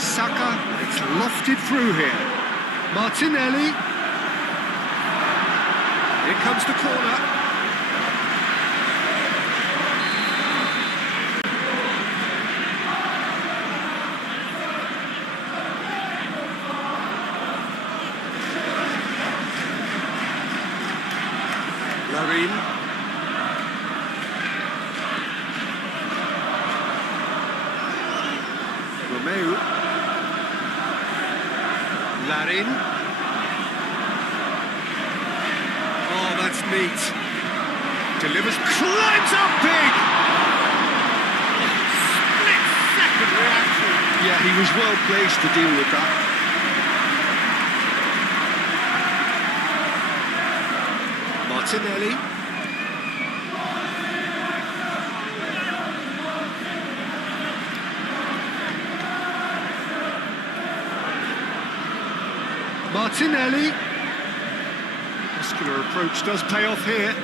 Saka, it's lofted through here. Martinelli. Here comes the corner. Larin. Romeu. Larin. Oh, that's neat. Delivers, climbs up big! Split-second reaction. Yeah, he was well placed to deal with that. Martinelli. Martinelli. Muscular approach does pay off here,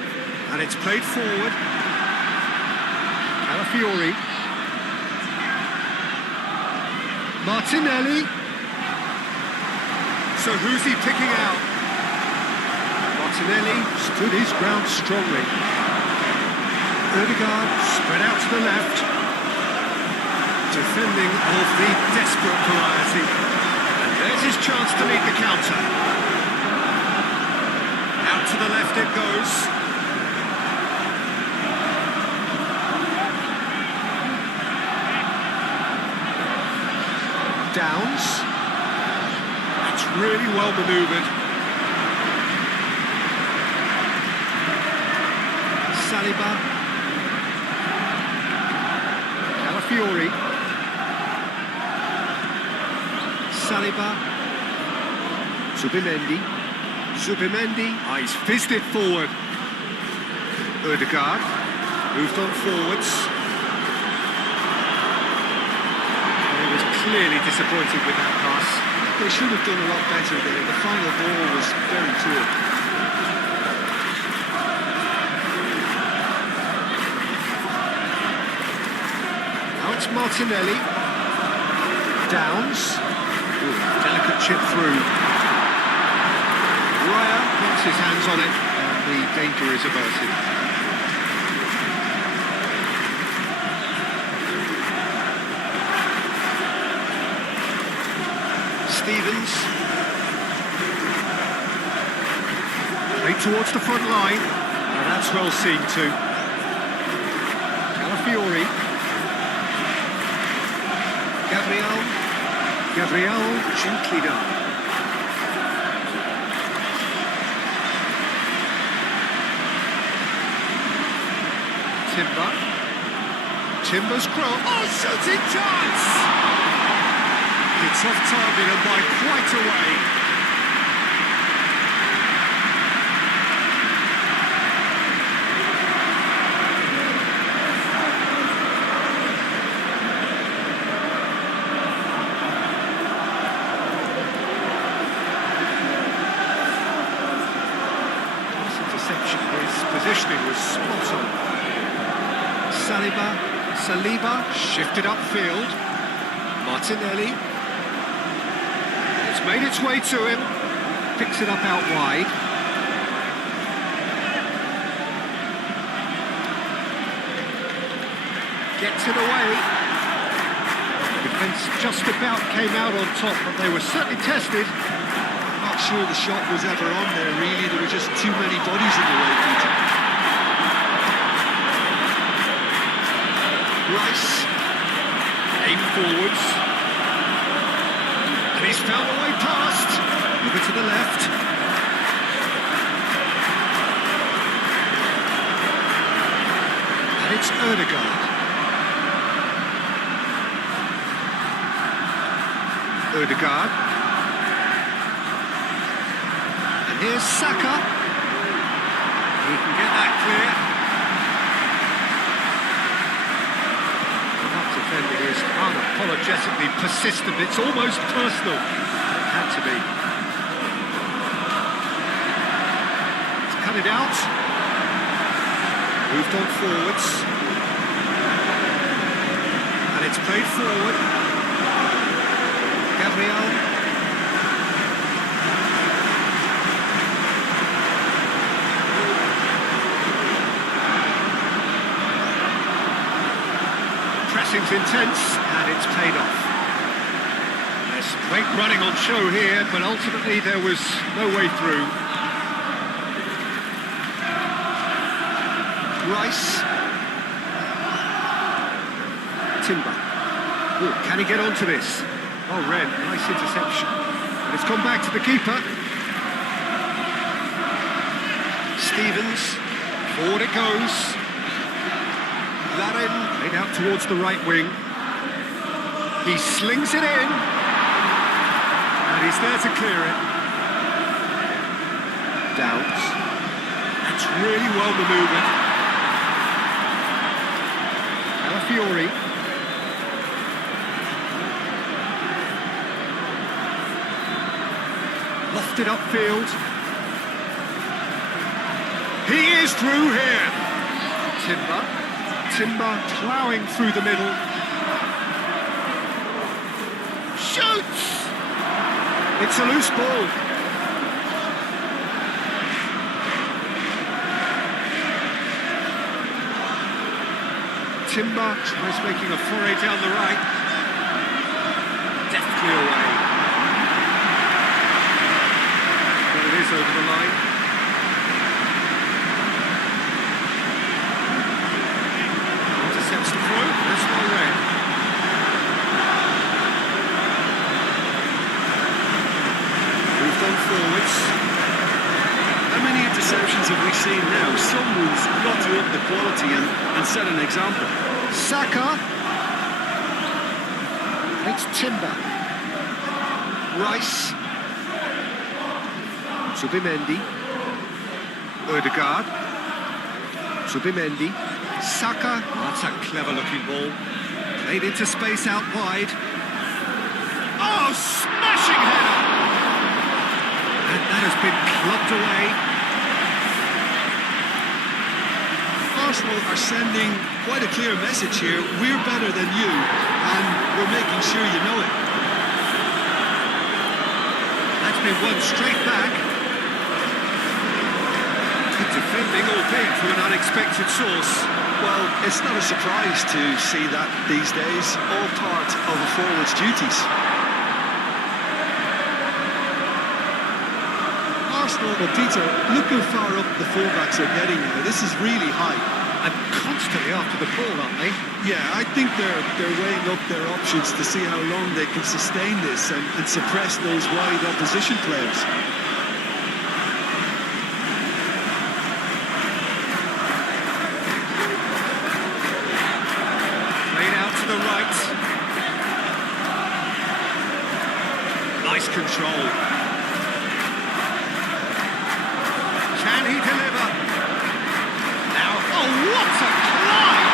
and it's played forward. Calafiori. Martinelli. So who's he picking out? Martinelli stood his ground strongly. Ødegaard spread out to the left. Defending of the desperate variety. And there's his chance to lead the counter. Out to the left it goes. Downs. That's really well manoeuvred. Saliba. Calafiori. Saliba. Zubimendi. Oh, he's fizzed it forward. Ødegaard. Moved on forwards. He was clearly disappointed with that pass. They should have done a lot better there. The final ball was very poor. It's Martinelli. Downs. Ooh, delicate chip through. Raya puts his hands on it, and the danger is averted. Stevens. Played towards the front line. Now that's well seen too. Calafiori. Gabriel, gently done. Timber's cross. Oh, shooting chance! It's off target and by quite a way. His positioning was spot on. Saliba shifted upfield. Martinelli. It's made its way to him. Picks it up out wide. Gets it away. The defence just about came out on top, but they were certainly tested. Not sure the shot was ever on there, really. There were just too many bodies in the way, Peter. Rice. Aim forwards. And he's found a way past. Over to the left. And it's Ødegaard. Ødegaard. Here's Saka. He can get that clear. That defender is unapologetically persistent. It's almost personal. It had to be. He's cut it out. Moved on forwards. And it's played forward. was intense, and it's paid off. There's great running on show here, but ultimately there was no way through. Rice. Timber. Oh, can he get onto this? Oh, Red, nice interception. And it's gone back to the keeper. Stevens. Forward it goes. Larin. Played out towards the right wing. He slings it in. And he's there to clear it. Downs. That's really well manoeuvred. Calafiori. Lofted upfield. He is through here. Timber ploughing through the middle. Shoots! It's a loose ball. Timber tries making a foray down the right. Deftly away. There it is over the line. Intercepts the throw. That's no red. Moved on forwards. How many interceptions have we seen now? Someone's got to up the quality and set an example. Saka. It's Timber. Rice. Subimendi. Ødegaard. Subimendi. Saka. That's a clever-looking ball. Played into space out wide. Oh, smashing header! And that has been clubbed away. Arsenal are sending quite a clear message here. We're better than you, and we're making sure you know it. That's been won straight back. Good defending, albeit from an unexpected source. Well, it's not a surprise to see that these days, all part of a forward's duties. Arsenal, well, Peter, look how far up the fullbacks are getting now. This is really high. And constantly after the ball, aren't they? Yeah, I think they're weighing up their options to see how long they can sustain this and suppress those wide opposition players. Played out to the right. Nice control. Can he deliver? Now, oh, what a climb!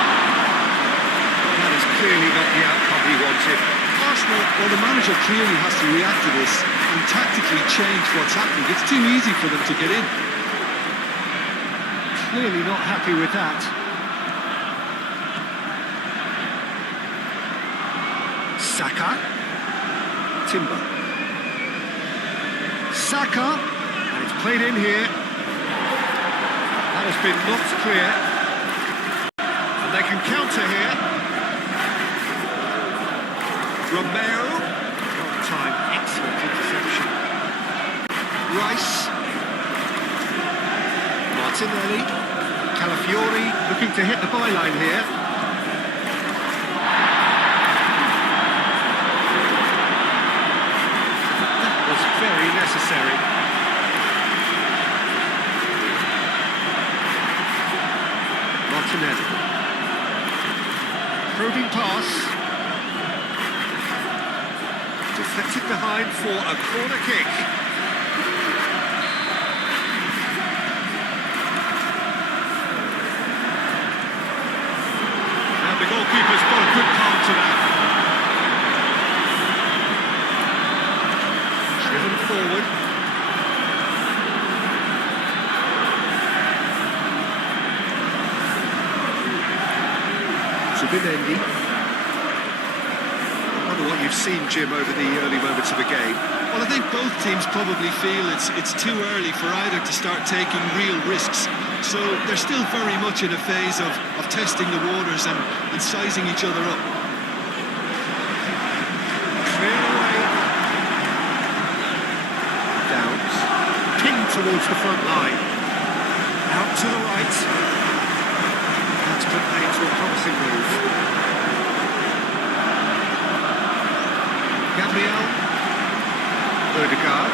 That is clearly not the outcome he wanted. Arsenal, well, the manager clearly has to react to this and tactically change what's happening. It's too easy for them to get in. Clearly not happy with that. Saka. Timber. Saka. And it's played in here. That has been knocked clear. And they can counter here. Romero. Long time. Excellent interception. Rice. Martinelli. Calafiori looking to hit the byline here. That was very necessary. Martinelli. Probing pass. Deflected behind for a corner kick. And the goalkeeper's got a good palm to that. Driven forward. Subimendi. I wonder what you've seen, Jim, over the early moments of the game. Well, I think both teams probably feel it's too early for either to start taking real risks. So they're still very much in a phase of testing the waters and sizing each other up. towards the front line. Out to the right. That's put play into a promising move. Gabriel. Odegaard.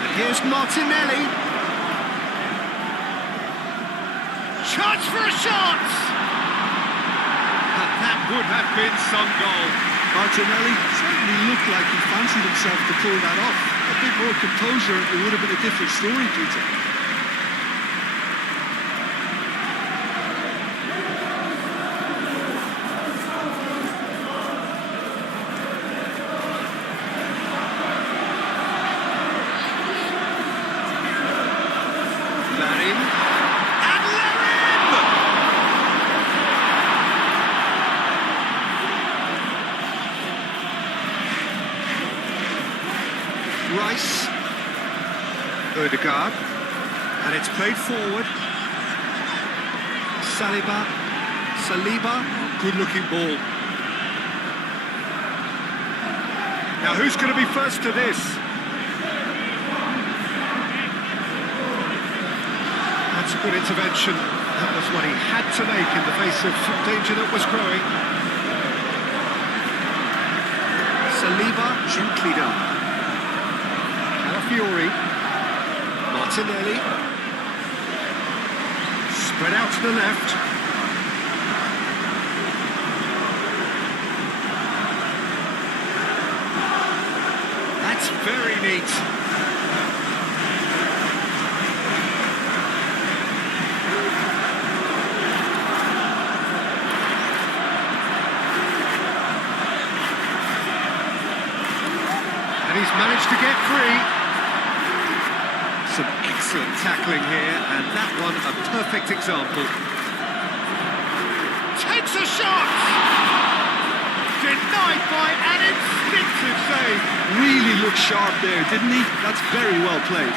And here's Martinelli. Chance for a shot! And that would have been some goal. Martinelli certainly looked like he fancied himself to pull that off. A bit more composure, it would have been a different story, Peter. Rice, Odegaard, and it's played forward. Saliba, good-looking ball. Now who's going to be first to this? That's a good intervention. That was what he had to make in the face of danger that was growing. Saliba, gently done. Fiori, Martinelli, spread out to the left. That's very neat. And he's managed to get free. Some excellent tackling here, and that one a perfect example. Takes a shot! Denied by an instinctive save. Really looked sharp there, didn't he? That's very well played.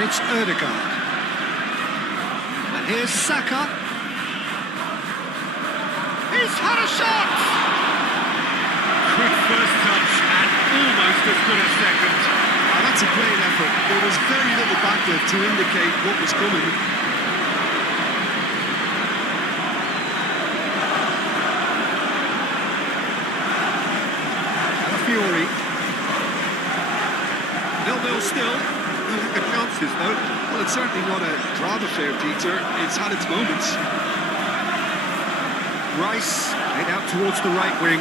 It's Odegaard. And here's Saka. He's had a shot! Quick first touch and almost as good a second. Oh, that's a great effort. There was very little backup to indicate what was coming. Fiori. 0-0 still. The chances, though. Well, it's certainly not a drama affair, Peter. It's had its moments. Rice head out towards the right wing.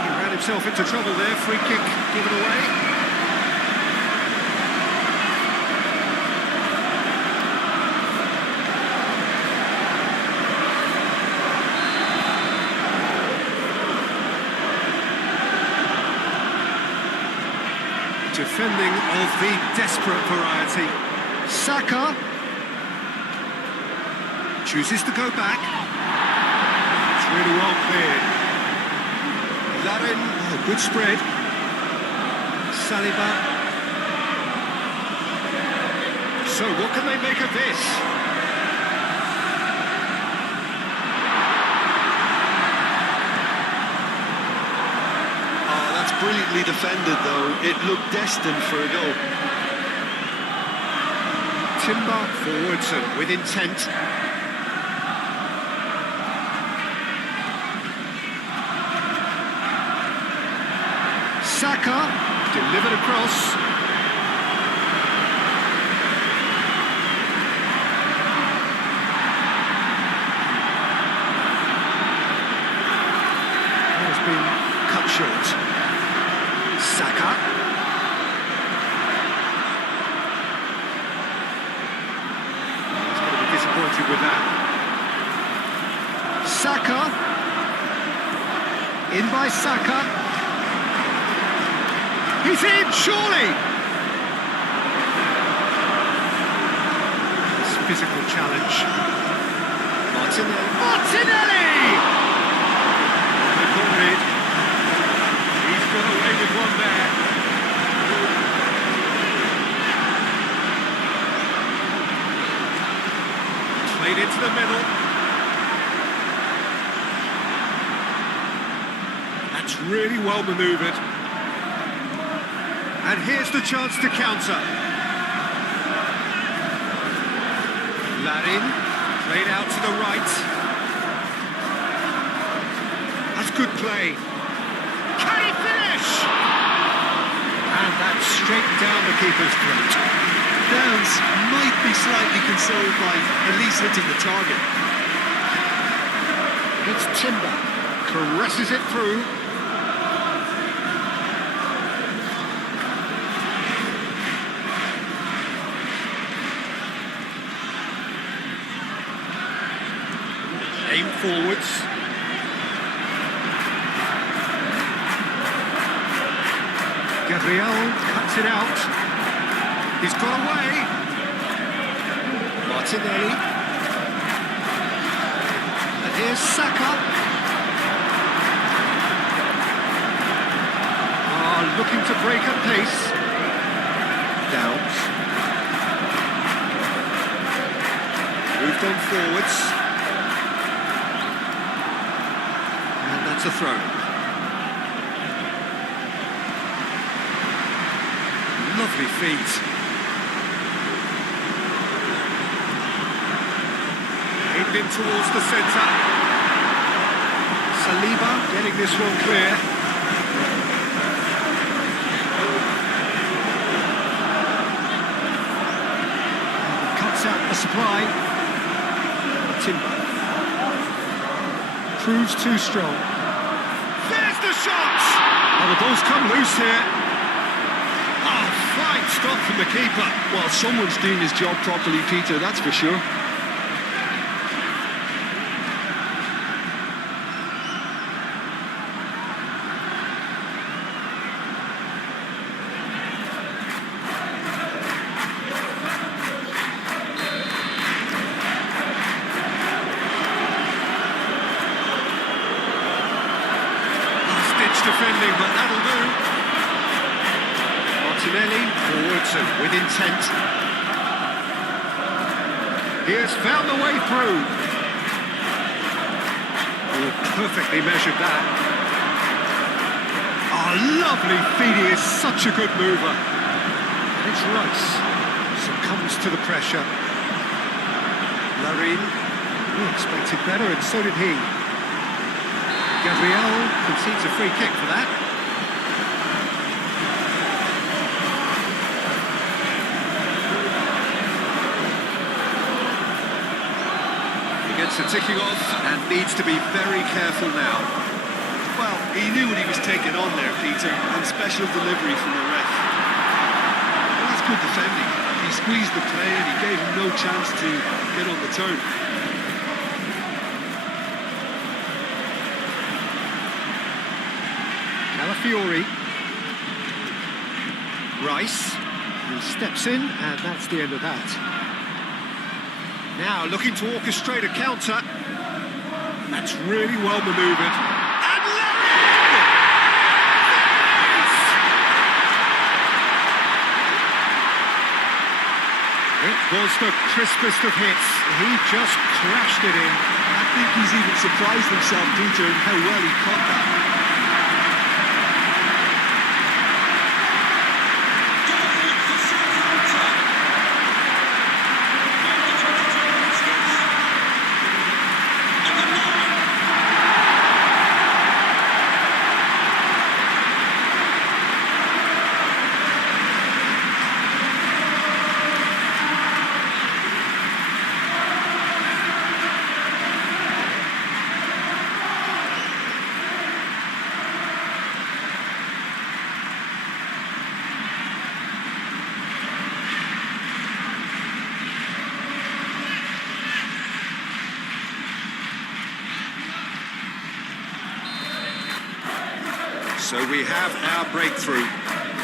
He ran himself into trouble there. Free kick given away. Defending of the desperate variety. Saka chooses to go back. It's really well cleared. Larin, oh, good spread. Saliba. So what can they make of this? Brilliantly defended, though. It looked destined for a goal. Timber forwards and with intent. Saka delivered across. That has been cut short. Saka. He's going to be disappointed with that. Saka. In by Saka. He's in, surely! It's physical challenge. Martinelli! Martinelli! They caught it. He's got away with one there. Played into the middle. That's really well manoeuvred. And here's the chance to counter. Larin, played out to the right. That's good play. Can he finish? And that's straight down the keeper's throat. Downs might be slightly consoled by at least hitting the target. It's Timber. Caresses it through. Aim forwards. Gabriel cuts it out. He's got away. Martinelli. And here's Saka. Looking to break at pace. Downs. Moved on forwards. And that's a throw. Lovely feet. Aimed in towards the centre. Saliba getting this one clear. Cuts out the supply. Timber. Proves too strong. There's the shot! Oh, the ball's come loose here. Oh, fine stop from the keeper. Well, someone's doing his job properly, Peter, that's for sure. Defending, but that'll do. Martinelli forwards and with intent. He has found the way through. Oh, perfectly measured that. Oh, lovely feed. He is such a good mover. And it's Rice succumbs to the pressure. Larin, he expected better, and so did he. Gabriel concedes a free kick for that. He gets the ticking off and needs to be very careful now. Well, he knew what he was taking on there, Peter, and special delivery from the ref. Well, that's good defending. He squeezed the play and he gave him no chance to get on the turn. Fiori. Rice, who steps in, and that's the end of that. Now looking to orchestrate a counter. That's really well manoeuvred. And Larin! It was the crispest of hits. He just crashed it in. I think he's even surprised himself, Peter, in how well he caught that. So we have our breakthrough.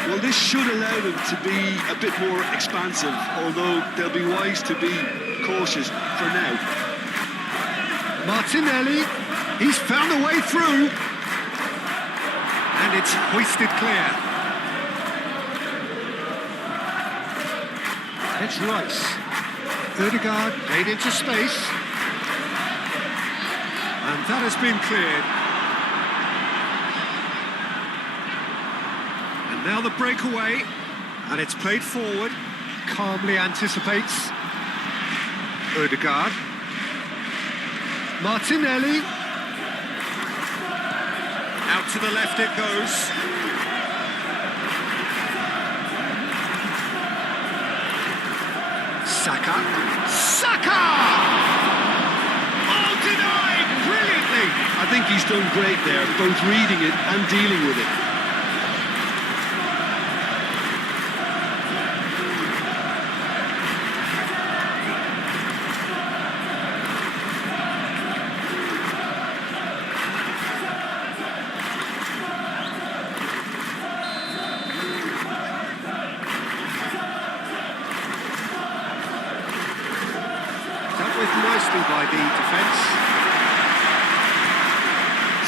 Well, this should allow them to be a bit more expansive, although they'll be wise to be cautious for now. Martinelli, he's found a way through. And it's hoisted clear. It's Rice. Ødegaard played into space. And that has been cleared. And now the breakaway. And it's played forward. Calmly anticipates. Ødegaard. Martinelli. Out to the left it goes. Saka. Saka! Oh, denied! Brilliantly! I think he's done great there, both reading it and dealing with it. Nicely by the defence.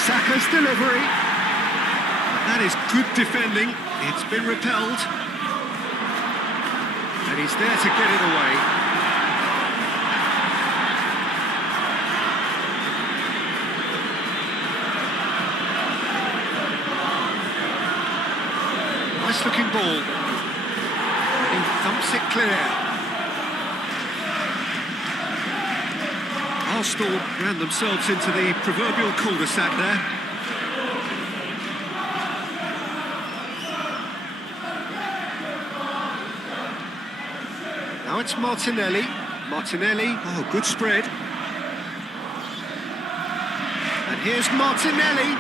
Saka's delivery. That is good defending. It's been repelled. And he's there to get it away. Nice looking ball. And he thumps it clear. Arsenal ran themselves into the proverbial cul-de-sac there. Now it's Martinelli. Martinelli, oh, good spread. And here's Martinelli.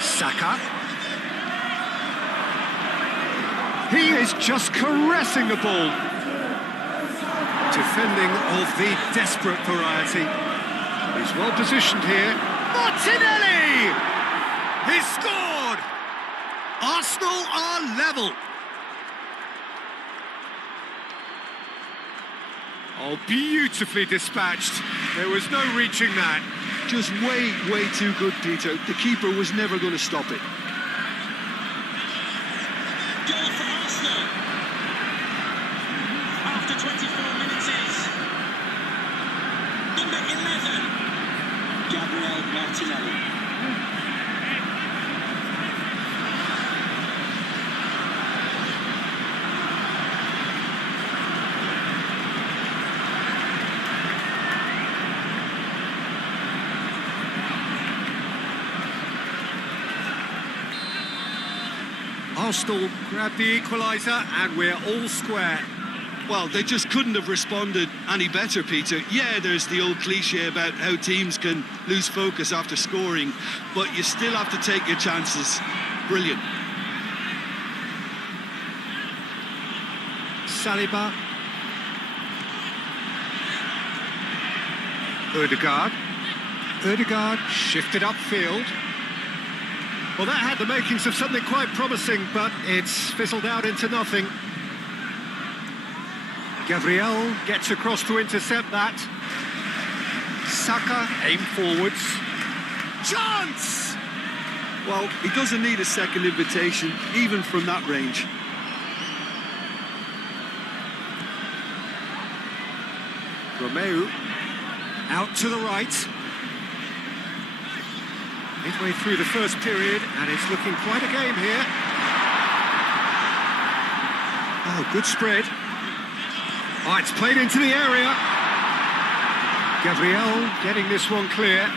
Saka. He is just caressing the ball. Defending of the desperate variety. He's well positioned here. Martinelli! He's scored! Arsenal are level. Oh, beautifully dispatched. There was no reaching that. Just way too good, Peter. The keeper was never going to stop it. Goal for Arsenal. After 24 minutes is number 11, Gabriel Martinelli. Arsenal grab the equaliser and we're all square. Well, they just couldn't have responded any better, Peter. Yeah, there's the old cliche about how teams can lose focus after scoring, but you still have to take your chances. Brilliant. Saliba. Ødegaard. Ødegaard shifted upfield. Well, that had the makings of something quite promising, but it's fizzled out into nothing. Gabriel gets across to intercept that. Saka aim forwards. Chance! Well, he doesn't need a second invitation, even from that range. Romeu out to the right. Midway through the first period, and it's looking quite a game here. Oh, good spread. Oh, it's played into the area. Gabriel getting this one clear.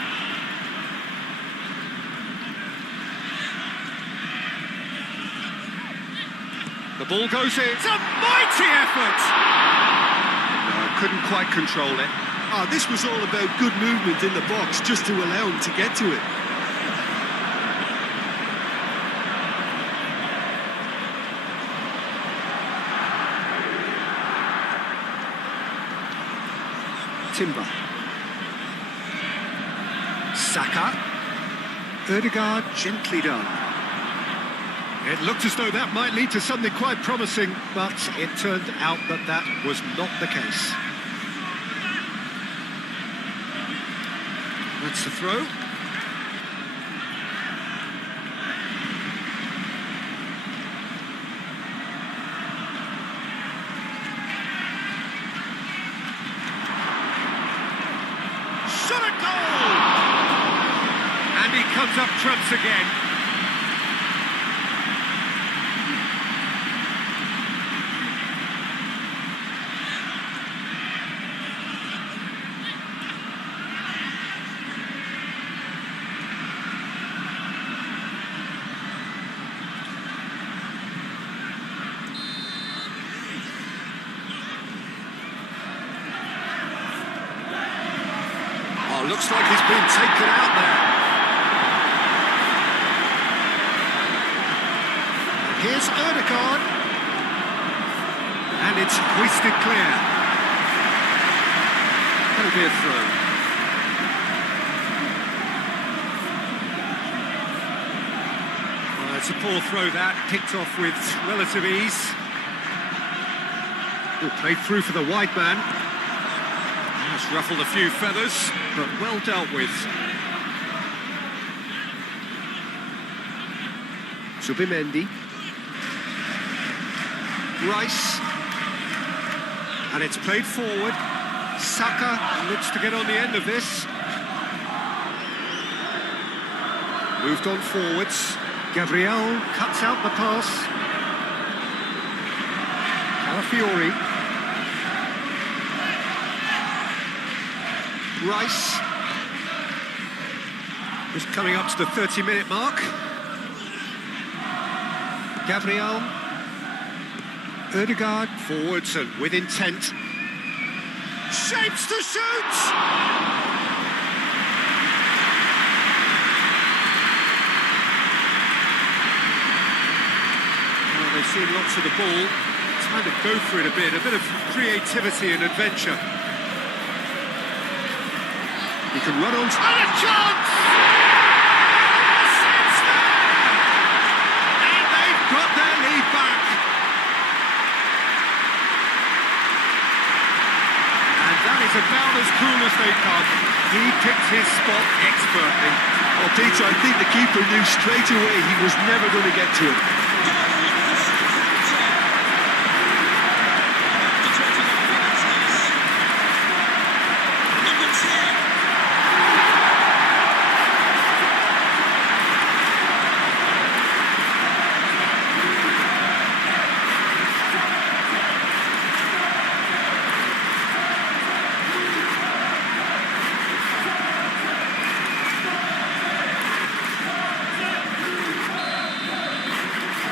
The ball goes in. It's a mighty effort! No, couldn't quite control it. Oh, this was all about good movement in the box, just to allow him to get to it. Timber. Saka. Ødegaard, gently done. It looked as though that might lead to something quite promising, but it turned out that that was not the case. That's the throw. Shot at goal! And he comes up trumps again. Oh, looks like he's been taken out there. Here's Ødegaard. And it's hoisted clear. That'll be a throw. Well, it's a poor throw that, picked off with relative ease. Played through for the wide man. That's ruffled a few feathers, but well dealt with. Subimendi. Rice. And it's played forward. Saka looks to get on the end of this. Moved on forwards. Gabriel cuts out the pass. Calafiori. Rice. Just coming up to the 30-minute mark. Gabriel. Ødegaard forwards and with intent. Shapes to shoot! Well, they've seen lots of the ball. Time to go for it a bit of creativity and adventure. He can run on. And a chance! And they've got their lead back. And that is about as cool as they come. He picked his spot expertly. Well, Peter, I think the keeper knew straight away he was never going to get to it.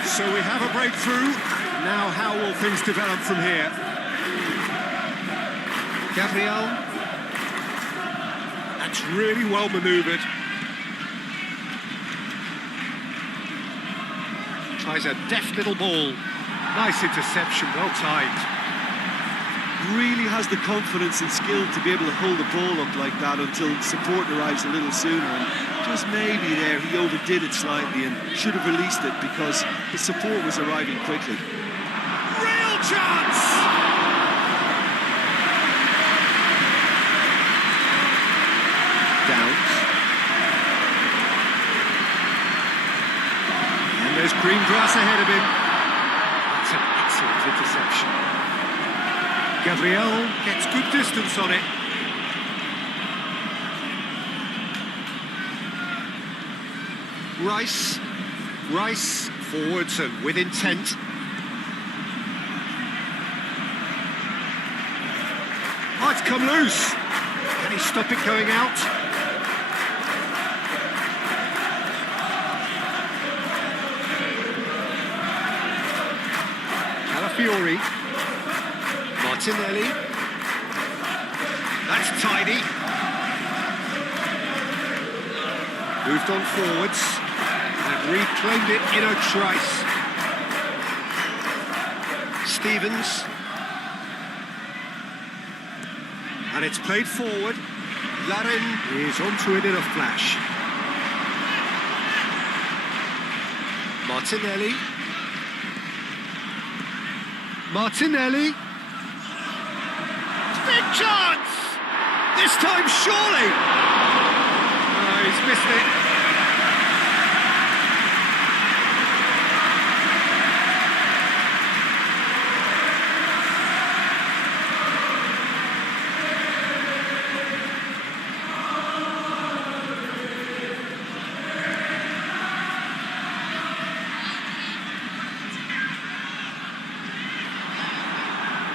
So we have a breakthrough. Now how will things develop from here? Gabriel. That's really well manoeuvred. Tries a deft little ball. Nice interception, well timed. Really has the confidence and skill to be able to hold the ball up like that until support arrives a little sooner. And just maybe there he overdid it slightly and should have released it because the support was arriving quickly. Real chance! Downs. And there's green grass ahead of him. That's an excellent interception. Gabriel gets good distance on it. Rice forwards and with intent. Oh, it's come loose. Can he stop it going out? Calafiori. Martinelli. That's tidy. Moved on forwards and reclaimed it in a trice. Stevens. And it's played forward. Larin is onto it in a flash. Martinelli. Martinelli. Big chance! This time, surely! Oh, he's missed it.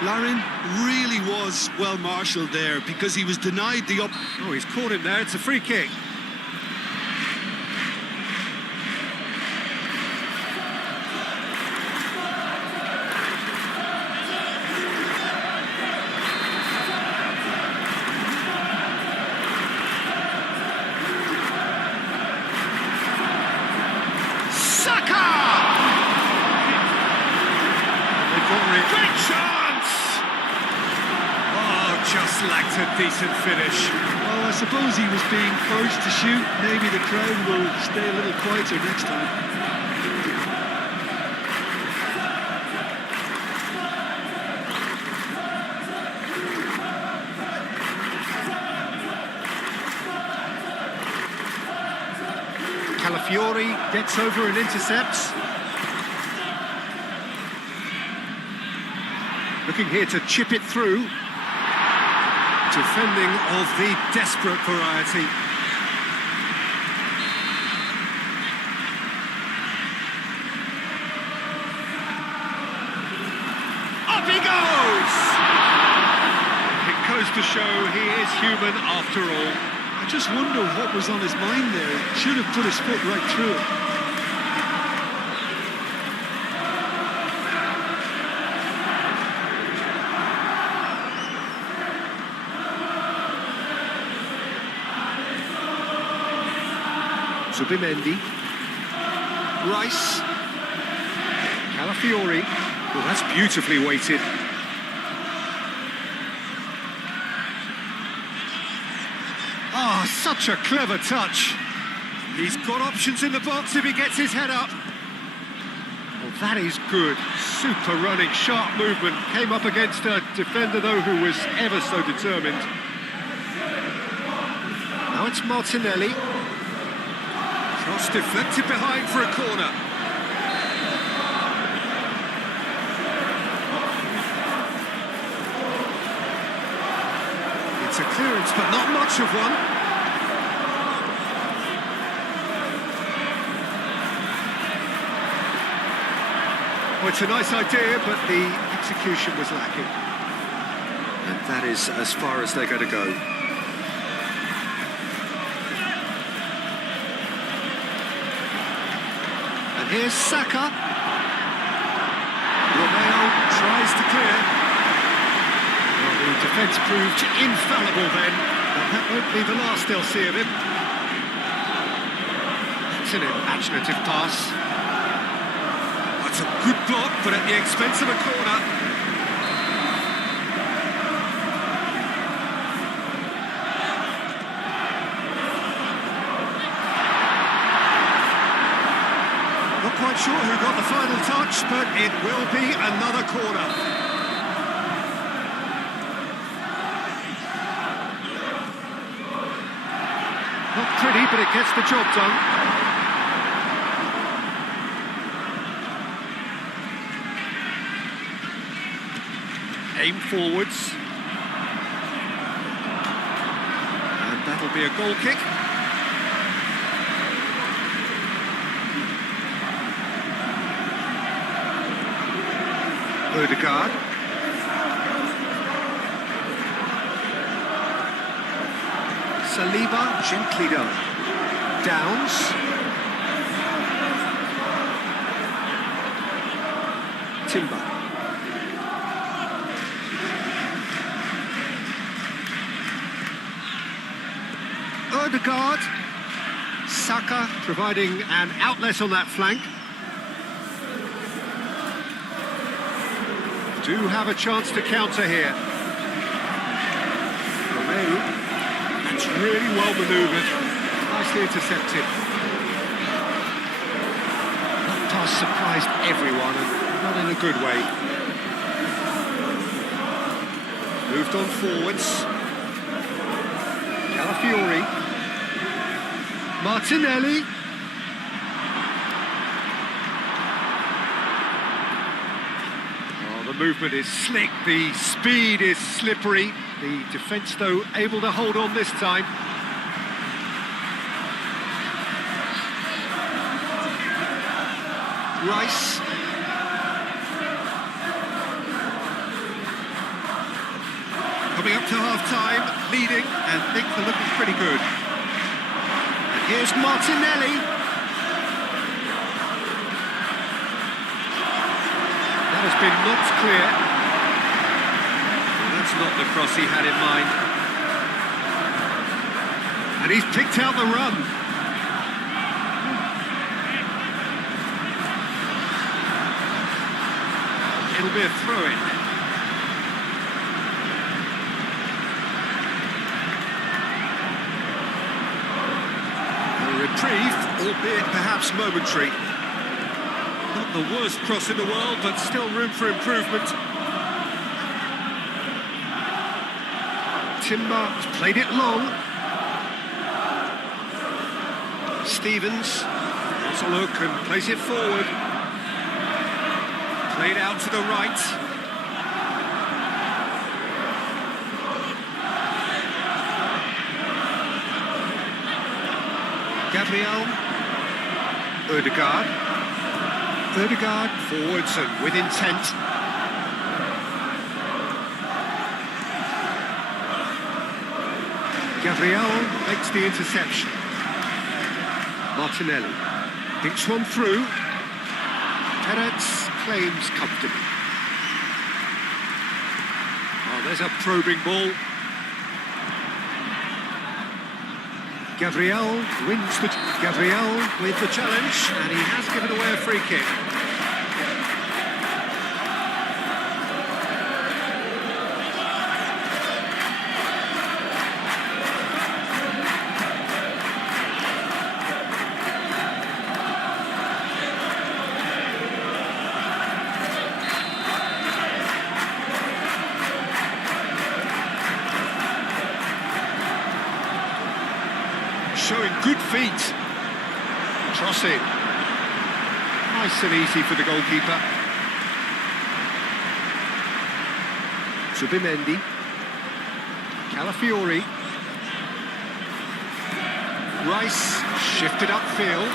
Larin really was well marshalled there because he was denied the Oh, he's caught him there. It's a free kick. Saka! They've got rid. Great chance! Oh, just lacked a decent finish. Well, I suppose he was being urged to shoot. Maybe the crowd will stay a little quieter next time. Calafiori gets over and intercepts. Looking here to chip it through. Defending of the desperate variety. Up he goes! It goes to show he is human after all. I just wonder what was on his mind there. He should have put his foot right through it. Zubimendi. Rice. Calafiori. Well, that's beautifully weighted. Ah, such a clever touch. He's got options in the box if he gets his head up. Well, that is good. Super running, sharp movement. Came up against a defender, though, who was ever so determined. Now it's Martinelli. Cross deflected behind for a corner. It's a clearance, but not much of one. Well, it's a nice idea, but the execution was lacking. And that is as far as they're going to go. And here's Saka. Romeo tries to clear. Well, the defence proved infallible then, but that won't be the last they'll see of him. It's an imaginative pass. That's a good block, but at the expense of a corner. Not quite sure who got the final touch, but it will be another corner. Not pretty, but it gets the job done. Aim forwards. And that'll be a goal kick. Odegaard. Saliba, gently done. Downs. Timber. Odegaard. Saka providing an outlet on that flank. Do have a chance to counter here. Romeo, that's really well manoeuvred. Nicely intercepted. Not has surprised everyone, and not in a good way. Moved on forwards. Calafiori. Martinelli. Oh, the movement is slick, the speed is slippery. The defence, though, able to hold on this time. Rice. Coming up to half-time, leading, and think they're looking pretty good. And here's Martinelli. That has been knocked clear. Well, that's not the cross he had in mind. And he's picked out the run. It'll be a throw-in. A reprieve, albeit perhaps momentary. Not the worst cross in the world, but still room for improvement. Timber has played it long. Stevens wants a look and plays it forward. Played out to the right. Gabriel. Ødegaard. Ødegaard forwards and with intent. Gabriel makes the interception. Martinelli thinks one through. Perez claims comfortably. Oh, there's a probing ball. Gabriel wins the... Gabriel with the challenge, and he has given away a free kick. Showing good feet. Cross in. Nice and easy for the goalkeeper. Subimendi. Calafiori. Rice shifted upfield.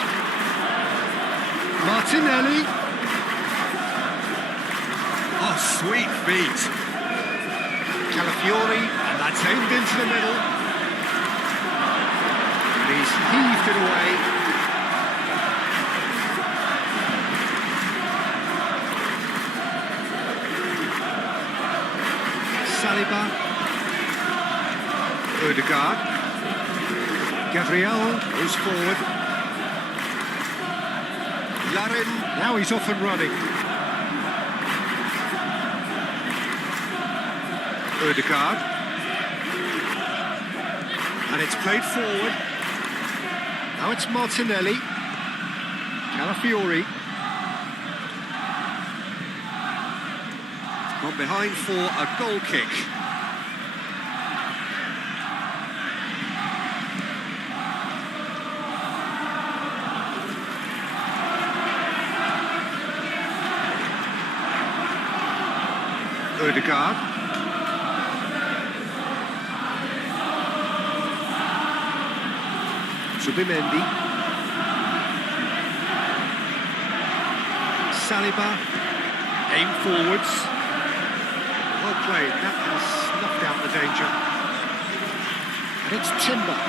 Martinelli. Oh, sweet feet. Calafiori, and that's aimed into the middle. He's heaved it away. Saliba. Ødegaard. Gabriel goes forward. Larin, now he's off and running. Ødegaard. And it's played forward. Now it's Martinelli. Calafiori. Gone behind for a goal kick. Ødegaard. Subimendi. Saliba. Aim forwards. Well played. That has snuffed out the danger. And it's Timber.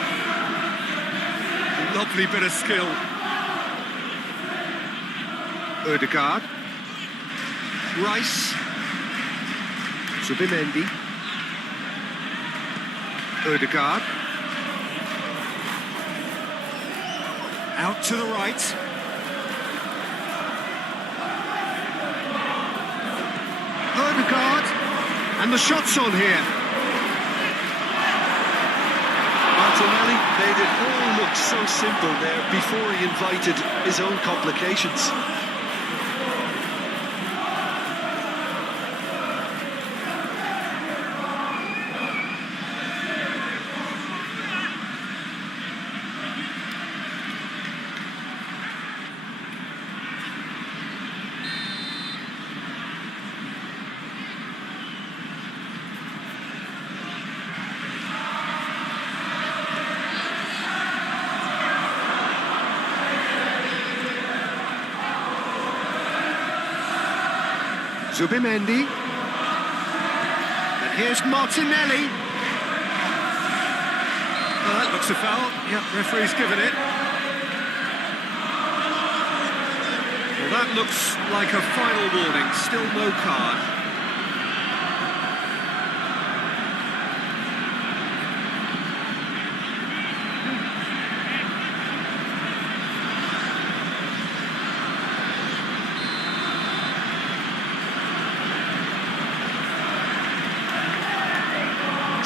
A lovely bit of skill. Ødegaard. Rice. Subimendi. Ødegaard. Out to the right. Ødegaard. And the shot's on here. Martinelli made it all look so simple there before he invited his own complications. Zubimendi. And here's Martinelli. Oh, that looks a foul. Yep, referee's given it. Well, that looks like a final warning. Still no card.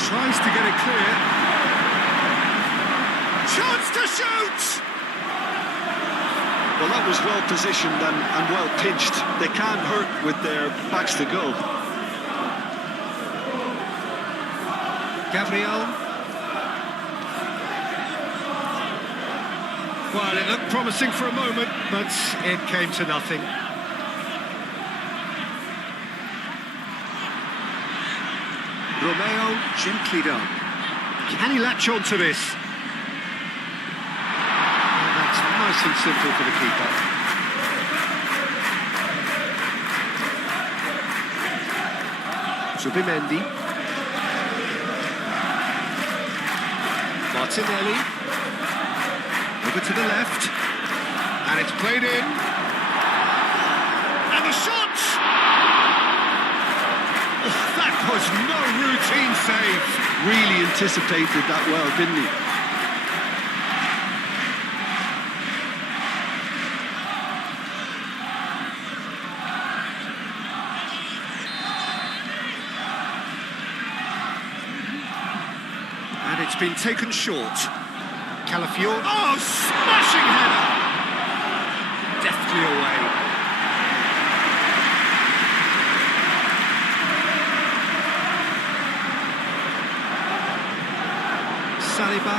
Tries to get it clear. Chance to shoot! Well, that was well positioned and well pitched. They can't hurt with their backs to goal. Gabriel. Well, it looked promising for a moment, but it came to nothing. Romeo, gently done. Can he latch on to this? Well, that's nice and simple for the keeper. Zubimendi. Martinelli. Over to the left. And it's played in. And the shot! That was no routine save. Really anticipated that well, didn't he? And it's been taken short. Calafiore. Oh, smashing header! Deftly away. Saliba.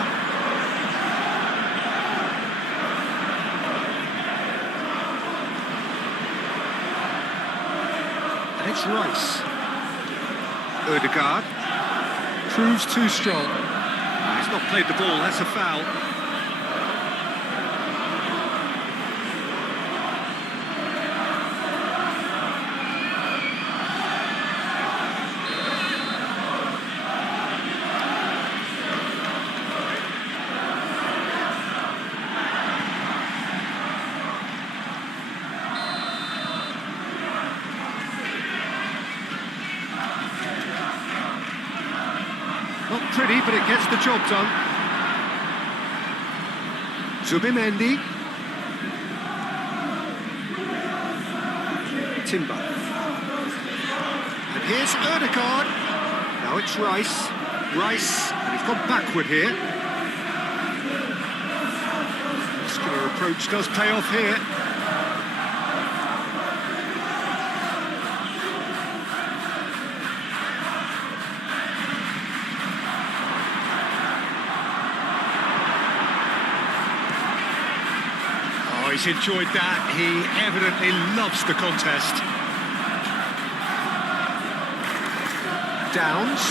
And it's Rice. Ødegaard. Proves too strong. He's not played the ball, that's a foul. Not pretty, but it gets the job done. Zubimendi. Timber. And here's Ødegaard. Now it's Rice. Rice, and he's gone backward here. Muscular approach does pay off here. Oh, he's enjoyed that. He evidently loves the contest. Downs.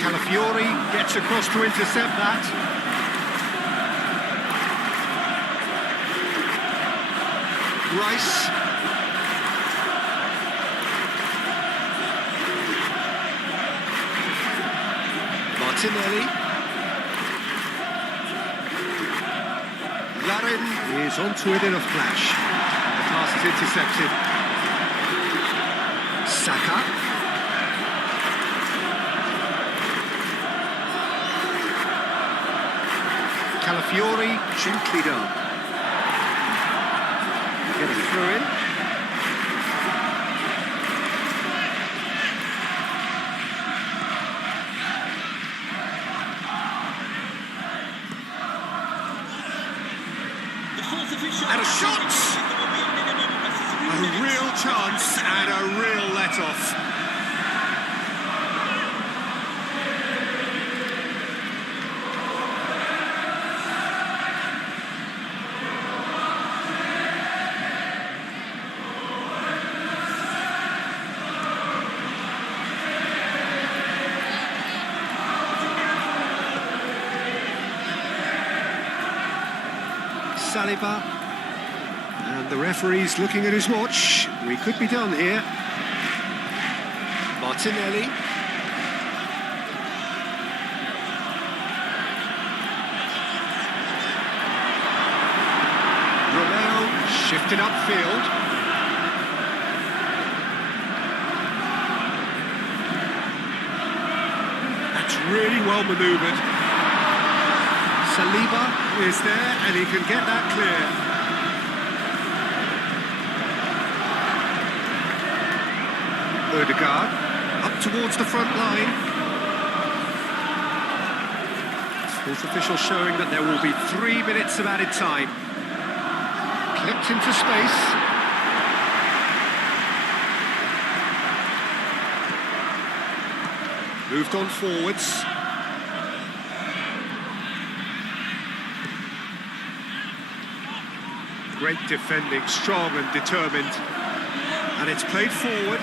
Calafiore gets across to intercept that. Rice. Martinelli. Larin is onto it in a flash. The pass is intercepted. Saka. Calafiore, gently done. Get it through in. And a shot! A real chance and a real let-off. Saliba. And And the referee's looking at his watch. We could be done here. Martinelli. Romeo shifted upfield. That's really well manoeuvred. Saliba is there and he can get that clear. Odegaard, up towards the front line. Fourth official showing that there will be 3 minutes of added time. Clipped into space. Moved on forwards. Great defending, strong and determined. And it's played forward.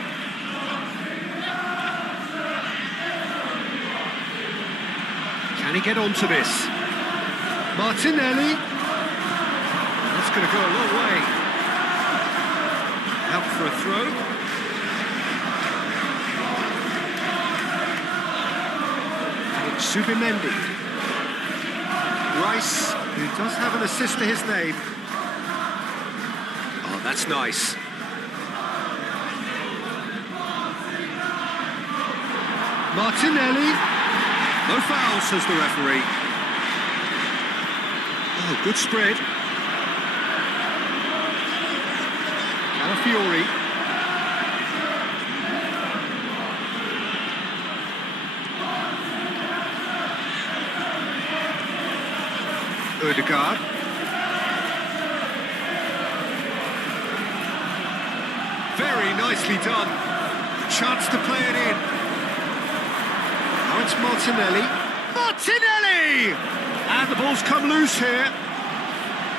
Can he get onto this? Martinelli. That's going to go a long way. Out for a throw. And it's Zubimendi. Rice, who does have an assist to his name. Oh, that's nice. Martinelli. No foul, says the referee. Oh, good spread. Calafiori. Odegaard. Very nicely done. Chance to play it in. Now it's Martinelli. Martinelli! And the ball's come loose here.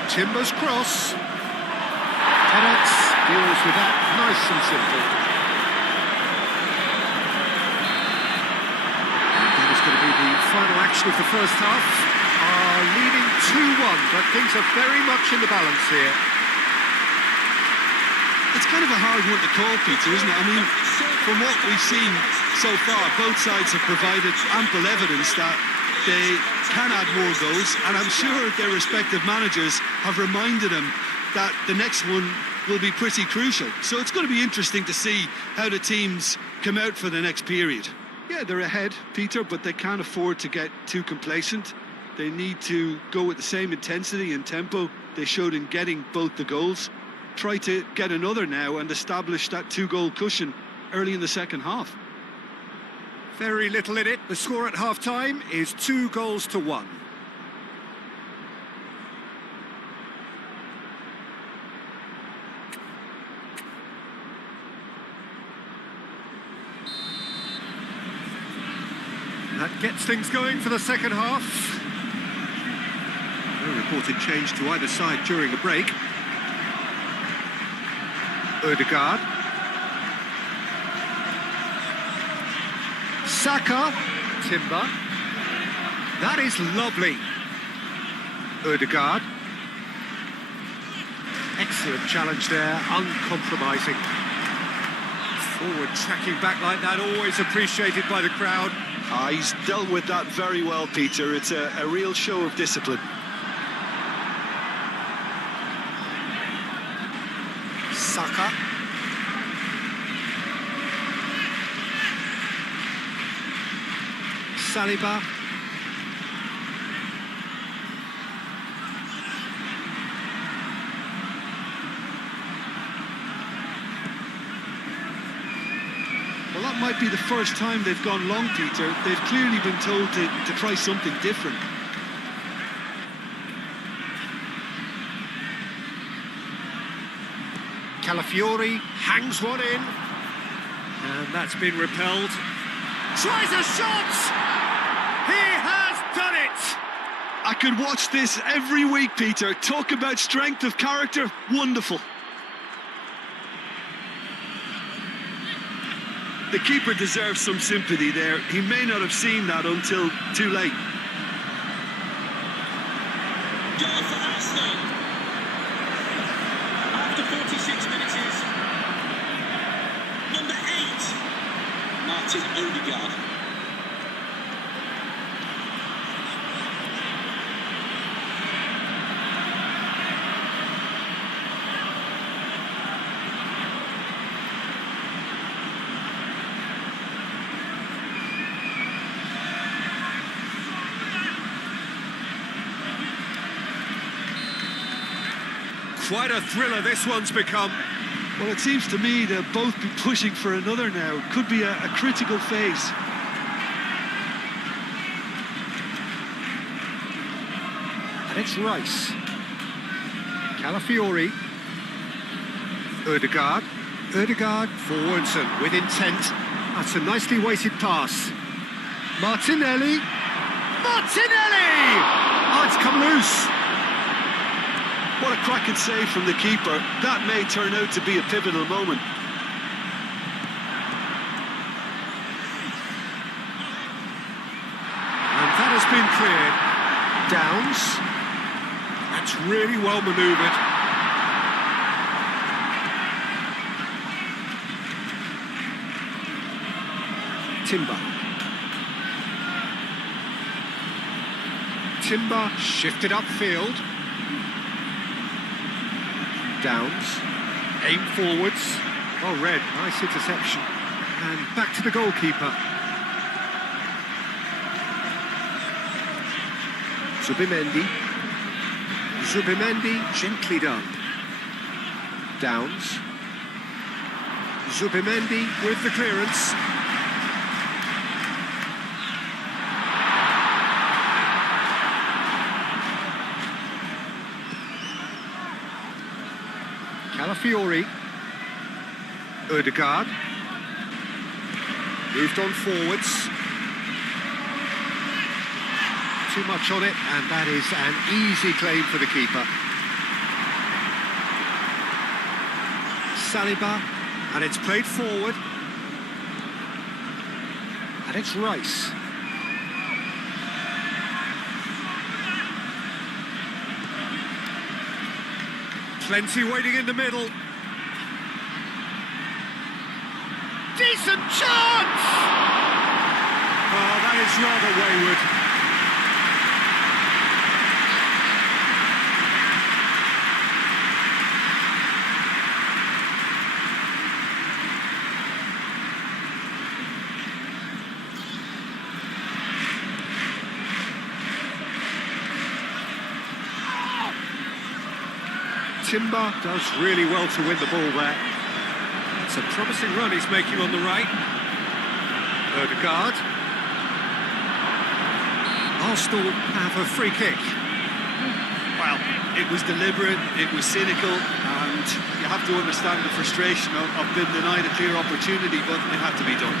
Timber's cross. Perez deals with that nice and simple. And that is going to be the final action of the first half. Leading 2-1, but things are very much in the balance here. It's kind of a hard one to call, Peter, isn't it? I mean, from what we've seen so far, both sides have provided ample evidence that they can add more goals, and I'm sure their respective managers have reminded them that the next one will be pretty crucial. So it's going to be interesting to see how the teams come out for the next period. Yeah, they're ahead, Peter, but they can't afford to get too complacent. They need to go with the same intensity and tempo they showed in getting both the goals. Try to get another now and establish that 2-goal cushion early in the second half. Very little in it. The score at half-time is 2-1. That gets things going for the second half. No reported change to either side during the break. Odegaard. Saka. Timber. That is lovely. Odegaard. Excellent challenge there, uncompromising. Forward tracking back like that, always appreciated by the crowd. He's dealt with that very well, Peter. It's a real show of discipline. Saka. Saliba. Well, that might be the first time they've gone long, Peter. They've clearly been told to try something different. Calafiori hangs one in. And that's been repelled. Tries a shot! He has done it! I could watch this every week, Peter. Talk about strength of character. Wonderful. The keeper deserves some sympathy there. He may not have seen that until too late. Goal for Arsenal. After Martin Odegaard. Quite a thriller this one's become. Well, it seems to me they'll both be pushing for another now. Could be a critical phase. And it's Rice. Calafiori. Odegaard. Odegaard forwards and with intent. That's a nicely weighted pass. Martinelli. Martinelli! Oh, it's come loose. What a cracking save from the keeper. That may turn out to be a pivotal moment. And that has been cleared. Downs. That's really well manoeuvred. Timber shifted upfield. Downs, aim forwards. Oh, Red, nice interception. And back to the goalkeeper. Zubimendi. Zubimendi, gently done. Downs. Zubimendi with the clearance. Calafiori. Odegaard. Moved on forwards. Too much on it, and that is an easy claim for the keeper. Saliba, and it's played forward. And it's Rice. Plenty waiting in the middle. Decent chance! Oh, that is rather wayward. Timber does really well to win the ball there. It's a promising run he's making on the right. Odegaard. Arsenal have a free kick. Well, it was deliberate, it was cynical, and you have to understand the frustration of being denied a clear opportunity, but it had to be done.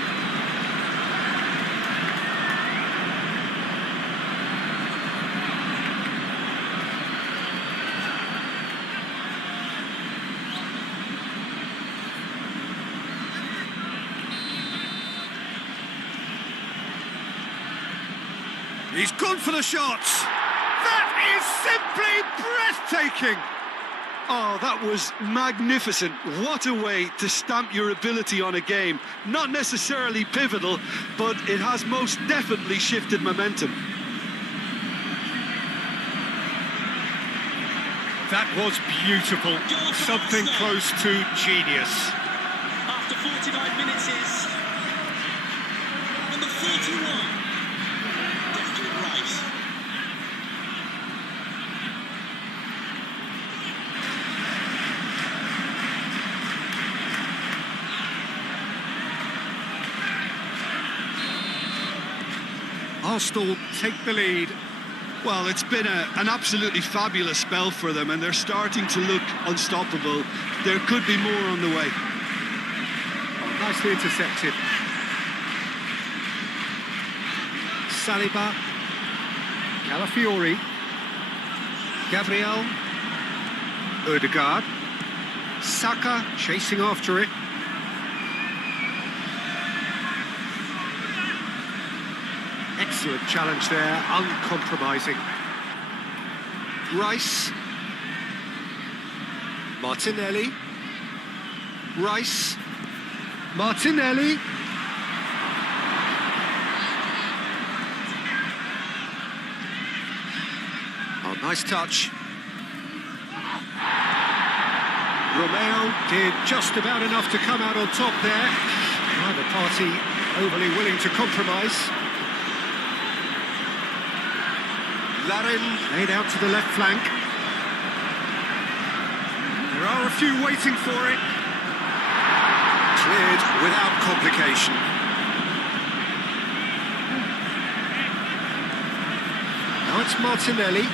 He's gone for the shots. That is simply breathtaking. Oh, that was magnificent. What a way to stamp your ability on a game. Not necessarily pivotal, but it has most definitely shifted momentum. That was beautiful. Something close to genius. After 49 minutes is number 41. Arsenal take the lead. Well, it's been an absolutely fabulous spell for them, and they're starting to look unstoppable. There could be more on the way. Oh, nicely intercepted. Saliba. Calafiori. Gabriel. Odegaard. Saka chasing after it. Excellent challenge there, uncompromising. Rice. Martinelli. Rice. Martinelli. Nice touch. Romeo did just about enough to come out on top there. Neither party overly willing to compromise. Larin laid out to the left flank. There are a few waiting for it. Cleared without complication. Now it's Martinelli.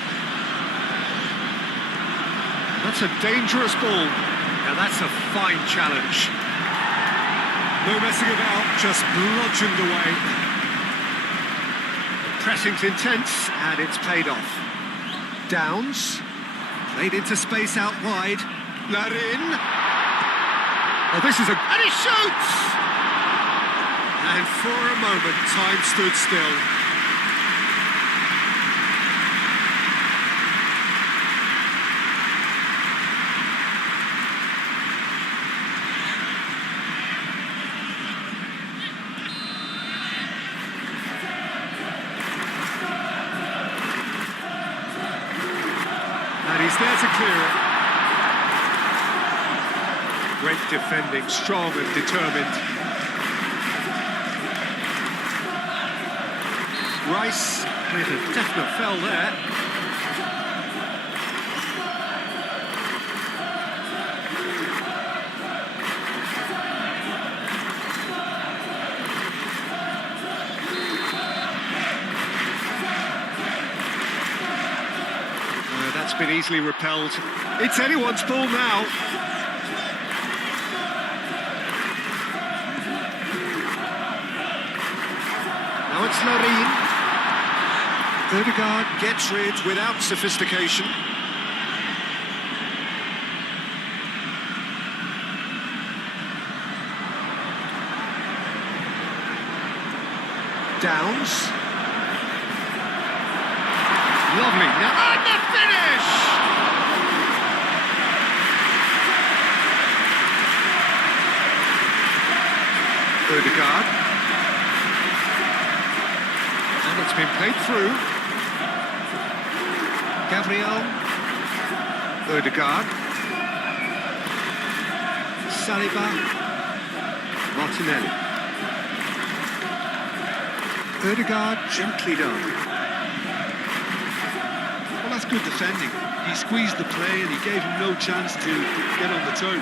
That's a dangerous ball. Now that's a fine challenge. No messing about, just bludgeoned away. The pressing's intense, and it's paid off. Downs, played into space out wide. Larin. Oh, this is a... And he shoots! And for a moment, time stood still. And he's there to clear it. Great defending, strong and determined. Rice with a definite foul there. That's been easily repelled. It's anyone's ball now. Now it's Larin. Odegaard gets rid without sophistication. Downs. Lovely. Now, and the finish! Odegaard. And it's been played through. Gabriel. Odegaard. Saliba. Martinelli. Odegaard gently done. Well, that's good defending. He squeezed the play and he gave him no chance to get on the turn.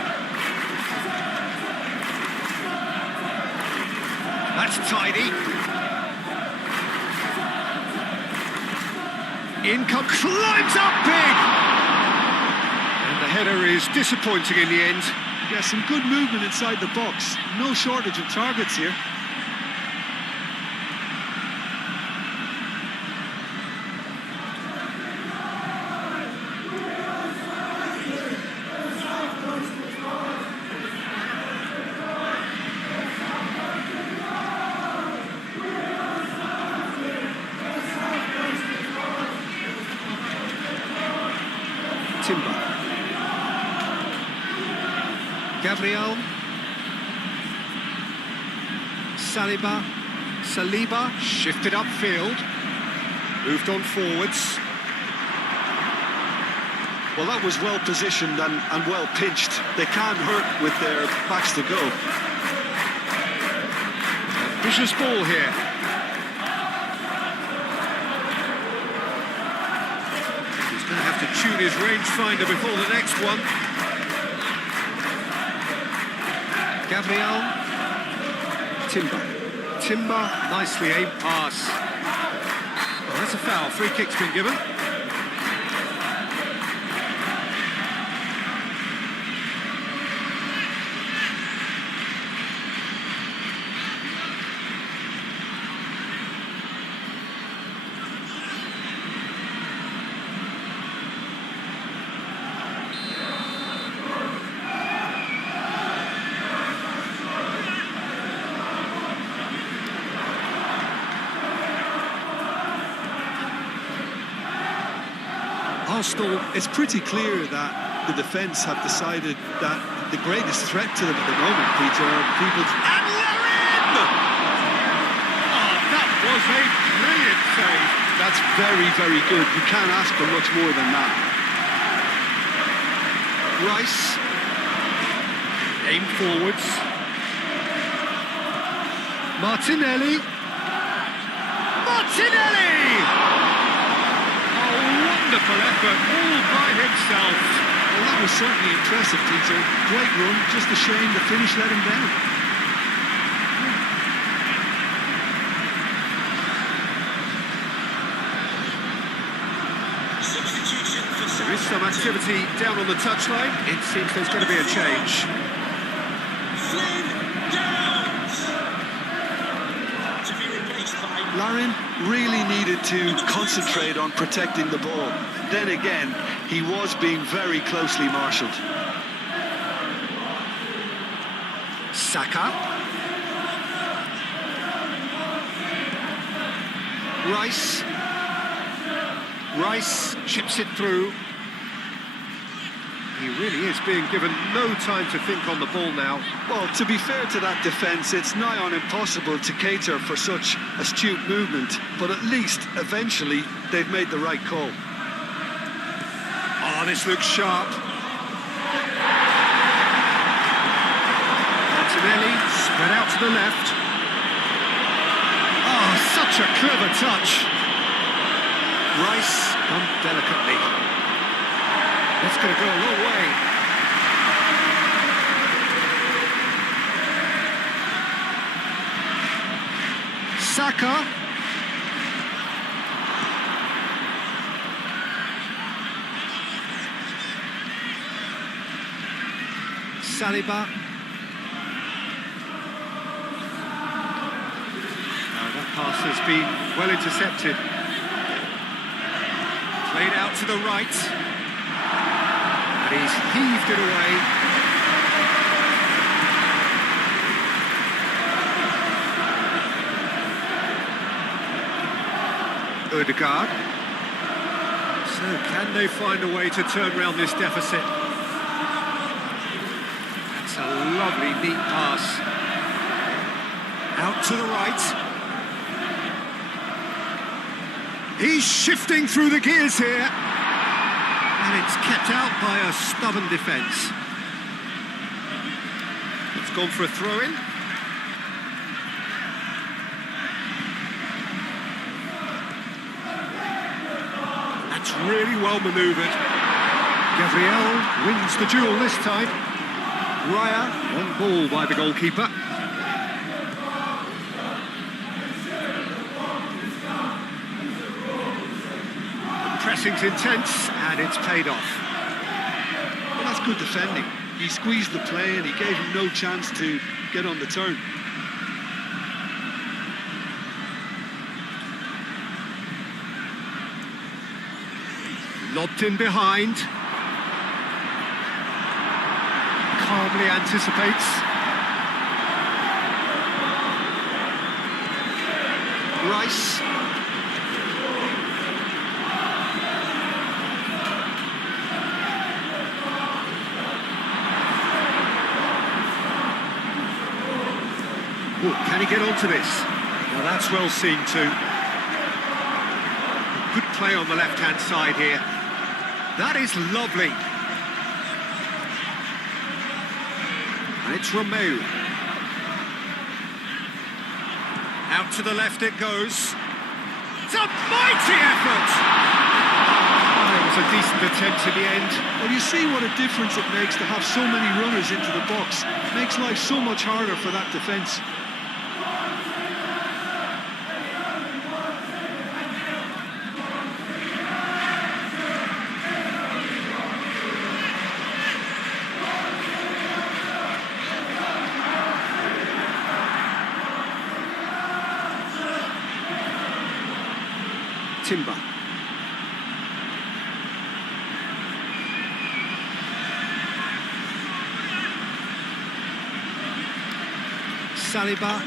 That's tidy. Climbs up big! And the header is disappointing in the end. Yeah, some good movement inside the box. No shortage of targets here. Timber. Gabriel. Saliba shifted upfield. Moved on forwards. Well, that was well positioned and well pinched. They can't hurt with their backs to go. Vicious ball here. He's going to have to tune his rangefinder before the next one. Gabriel. Timber, nicely aimed pass. Oh, that's a foul. Free kick's been given. Arsenal, it's pretty clear that the defence have decided that the greatest threat to them at the moment, Peter, are people... And Larin! Oh, that was a brilliant save. That's very, very good. You can't ask for much more than that. Rice. Aim forwards. Martinelli. Martinelli! Oh, wonderful effort, all by himself. Well, that was certainly impressive, Peter. Great run, just a shame the finish let him down. Substitution for There is some Southampton. activity down on the touchline. It seems there's going to be a change. Flynn Downs. To be replaced by Larin really needed to concentrate on protecting the ball. Then again, he was being very closely marshalled. Saka. Rice. Rice chips it through. He really is being given no time to think on the ball now. Well, to be fair to that defence, it's nigh on impossible to cater for such astute movement, but at least, eventually, they've made the right call. Oh, this looks sharp. Martinelli spread out to the left. Oh, such a clever touch. Rice done delicately. That's going to go a long way. Saka. Saliba. That pass has been well intercepted. Played out to the right. And he's heaved it away. Ødegaard. So can they find a way to turn around this deficit? That's a lovely, neat pass. Out to the right. He's shifting through the gears here. And it's kept out by a stubborn defence. It's gone for a throw-in. That's really well manoeuvred. Gabriel wins the duel this time. Raya on ball by the goalkeeper. Pressing's intense, and it's paid off. Well, that's good defending. He squeezed the play and he gave him no chance to get on the turn. Lobbed in behind. Calmly anticipates. Rice. Oh, can he get onto this? Well, that's well seen too. Good play on the left-hand side here. That is lovely. And it's Romeu. Out to the left it goes. It's a mighty effort! Oh, it was a decent attempt in the end. Well, you see what a difference it makes to have so many runners into the box. Makes life so much harder for that defence. Timber. Saliba.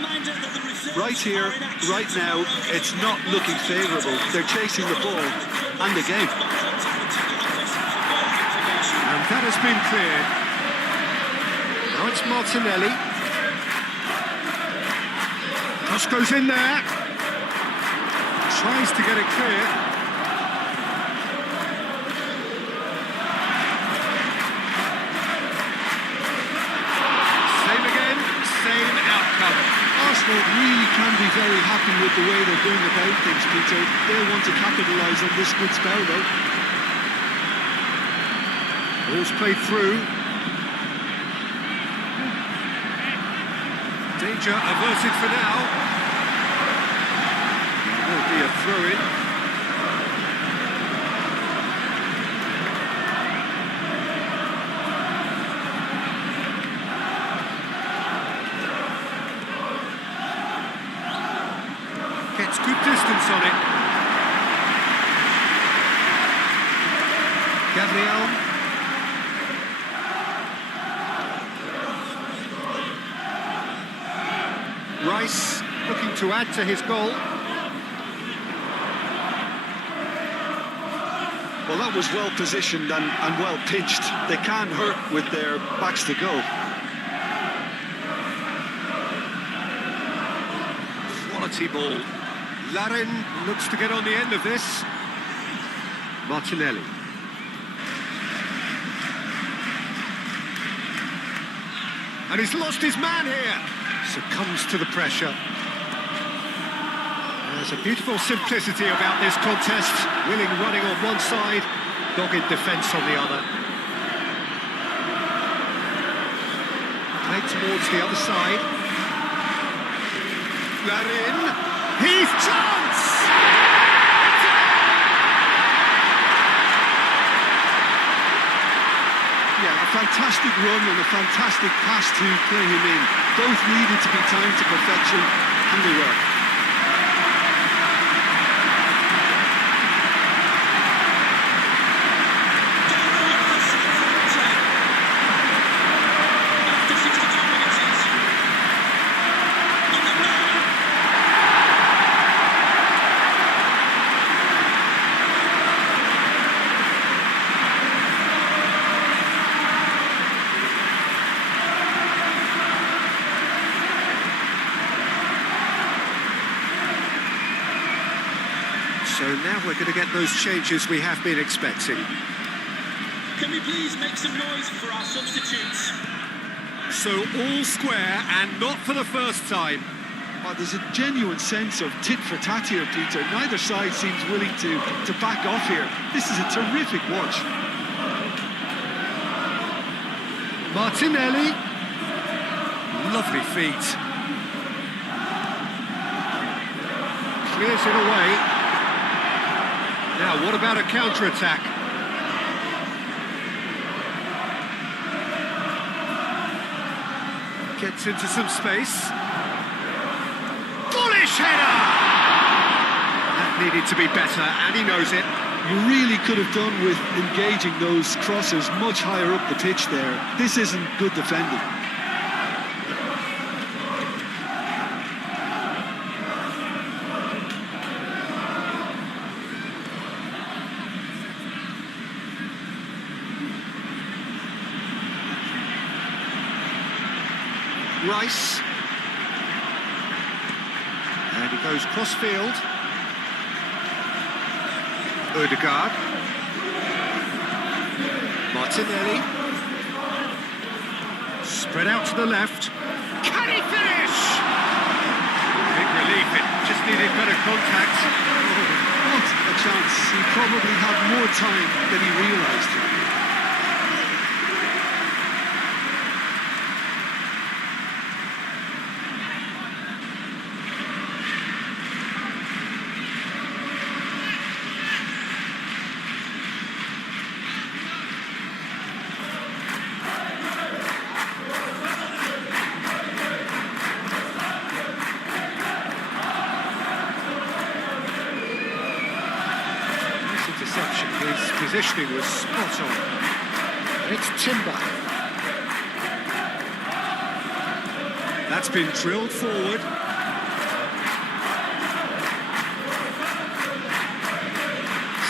Right here, right now, it's not looking favourable. They're chasing the ball and the game. And that has been cleared. Now it's Martinelli. Cross goes in there. Tries to get it clear. Same again, same outcome. Arsenal really can be very happy with the way they're going about things, Peter. They'll want to capitalise on this good spell, though. Ball's played through. Danger averted for now. There will be a throw-in. Gets good distance on it. Gabriel. Rice looking to add to his goal. Well, that was well positioned and well pitched. They can't hurt with their backs to go. Quality ball. Larin looks to get on the end of this. Martinelli. And he's lost his man here. Succumbs to the pressure. There's a beautiful simplicity about this contest. Willing running on one side, dogged defence on the other. Played towards the other side. Larin. He's chance! Yeah, a fantastic run and a fantastic pass to play him in. Both needed to be timed to perfection, and they were. After 62 minutes, number 9. So now we're going to get those changes we have been expecting. Can we please make some noise for our substitutes? So all square and not for the first time. Oh, there's a genuine sense of tit for tat here, Peter. Neither side seems willing to back off here. This is a terrific watch. Martinelli. Lovely feet. Clears it away. Now, what about a counter-attack? Gets into some space. Bullish header! That needed to be better, and he knows it. You really could have done with engaging those crosses much higher up the pitch there. This isn't good defending. Rice. And he goes cross-field. Odegaard. Martinelli. Spread out to the left. Can he finish? Big relief, it just needed better contact. What a chance. He probably had more time than he realised. His positioning was spot on. It's Timber. That's been drilled forward.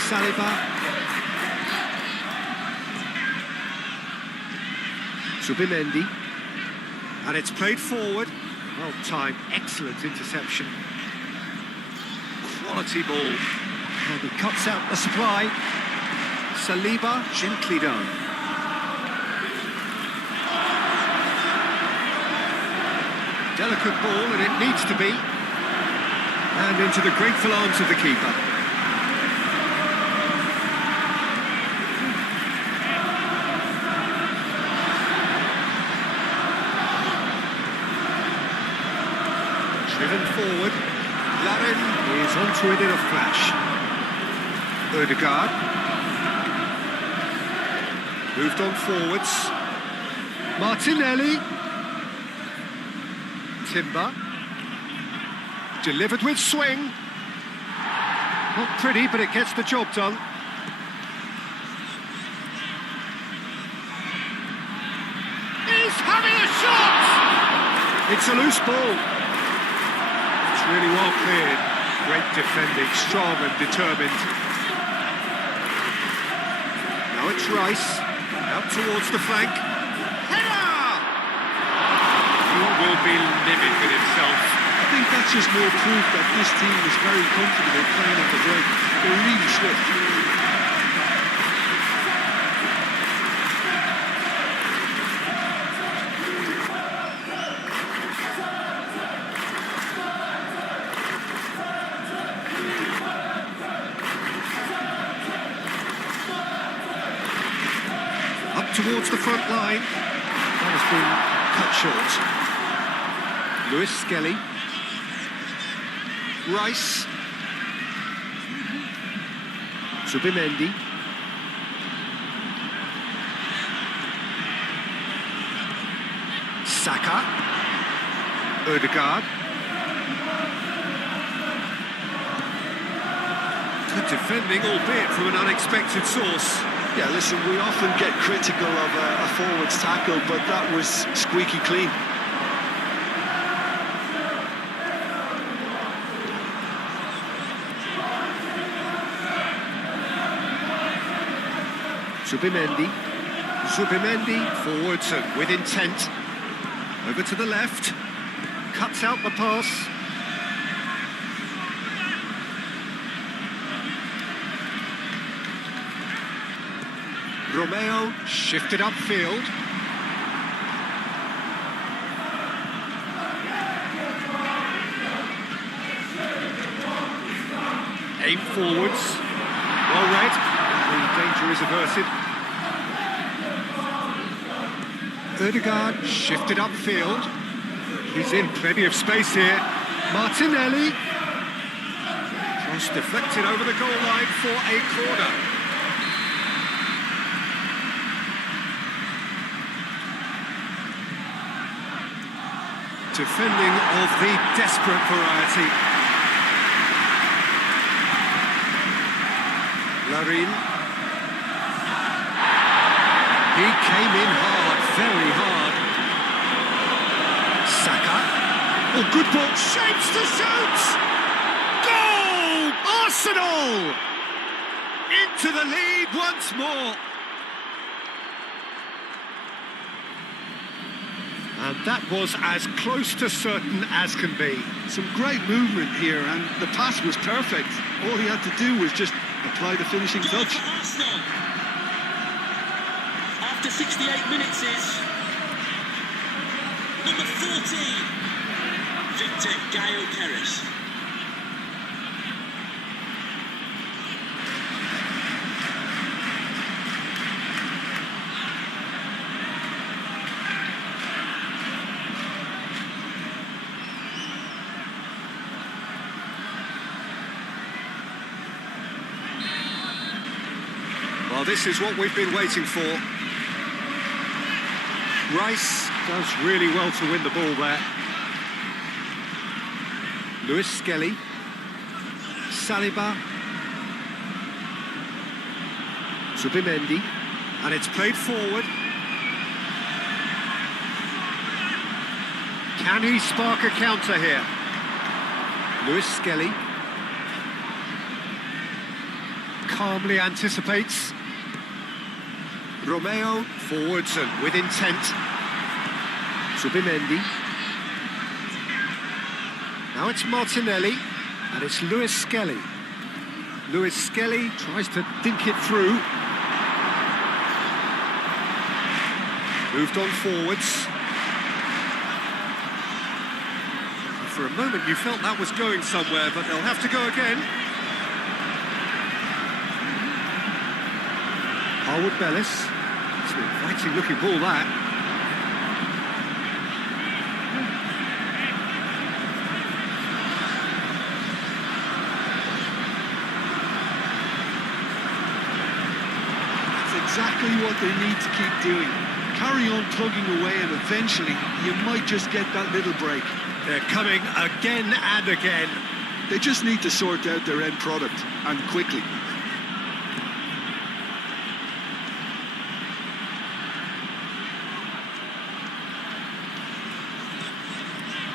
Saliba. Zubimendi. And it's played forward. Well timed, excellent interception. Quality ball. And he cuts out the supply. Saliba, gently done. Delicate ball, and it needs to be. And into the grateful arms of the keeper. Driven forward. Larin is onto it in a flash. Ødegaard. Moved on forwards. Martinelli. Timber. Delivered with swing. Not pretty, but it gets the job done. He's having a shot! It's a loose ball. It's really well cleared. Great defending, strong and determined. Now it's Rice. Out towards the flank. Header! He will be livid with himself. I think that's just more proof that this team is very comfortable playing on the break. They're really swift. Up towards the front line. That has been cut short. Lewis Skelly. Rice. Subimendi. Saka. Ødegaard. Good defending, albeit from an unexpected source. Yeah, listen, we often get critical of a forward's tackle, but that was squeaky clean. Subimendi forwards and with intent. Over to the left. Cuts out the pass. Romeo shifted upfield. Aim forwards. Well read. The danger is averted. Ødegaard shifted upfield. He's in plenty of space here. Martinelli. Cross deflected over the goal line for a corner. Defending of the desperate variety. Larin. He came in hard, very hard. Saka. Oh, good ball. Shapes to shoot! Goal! Arsenal! Into the lead once more. And that was as close to certain as can be. Some great movement here, and the pass was perfect. All he had to do was just apply the finishing touch. Arsenal. After 68 minutes is number 14, Victor Gyökeres. Well, this is what we've been waiting for. Rice does really well to win the ball there. Lewis Skelly. Saliba. Subimendi. And it's played forward. Can he spark a counter here? Lewis Skelly. Calmly anticipates. Romeo forwards and with intent. Subimendi. Now it's Martinelli. And it's Lewis Skelly. Lewis Skelly tries to dink it through. Moved on forwards. For a moment you felt that was going somewhere, but they'll have to go again. Harwood Bellis. It's an inviting looking ball, that. That's exactly what they need to keep doing. Carry on plugging away and eventually you might just get that little break. They're coming again and again. They just need to sort out their end product, and quickly.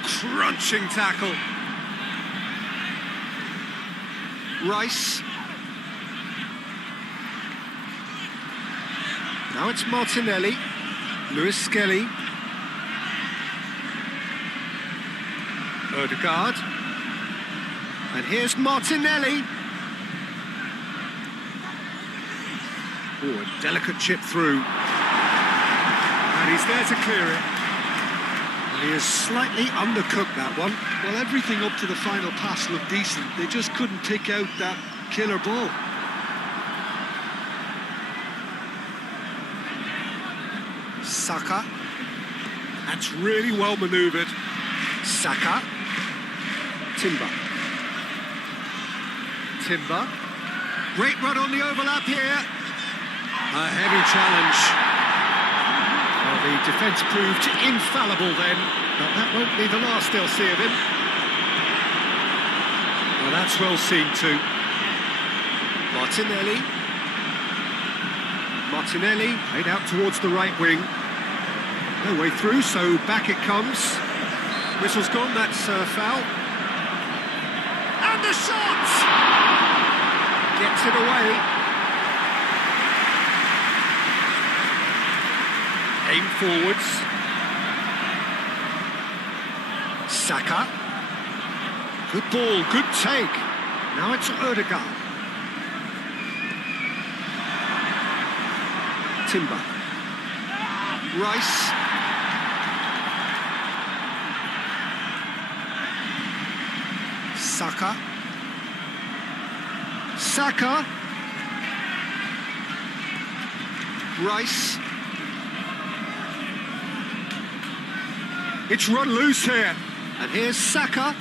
Crunching tackle. Rice. Now it's Martinelli. Lewis Skelly. Odegaard. And here's Martinelli. Oh, a delicate chip through. And he's there to clear it. And he has slightly undercooked that one. Well, everything up to the final pass looked decent. They just couldn't pick out that killer ball. Saka. That's really well manoeuvred. Saka. Timber. Timber. Great run on the overlap here. A heavy challenge. Well, the defence proved infallible then, but that won't be the last they'll see of him. Well, that's well seen too. Martinelli. Martinelli played out towards the right wing. No way through, so back it comes. Whistle's gone, that's a foul. And the shot! Gets it away. Aim forwards. Saka. Good ball, good take. Now it's Odegaard. Timber. Rice. Saka. Saka. Rice. It's run loose here. And here's Saka.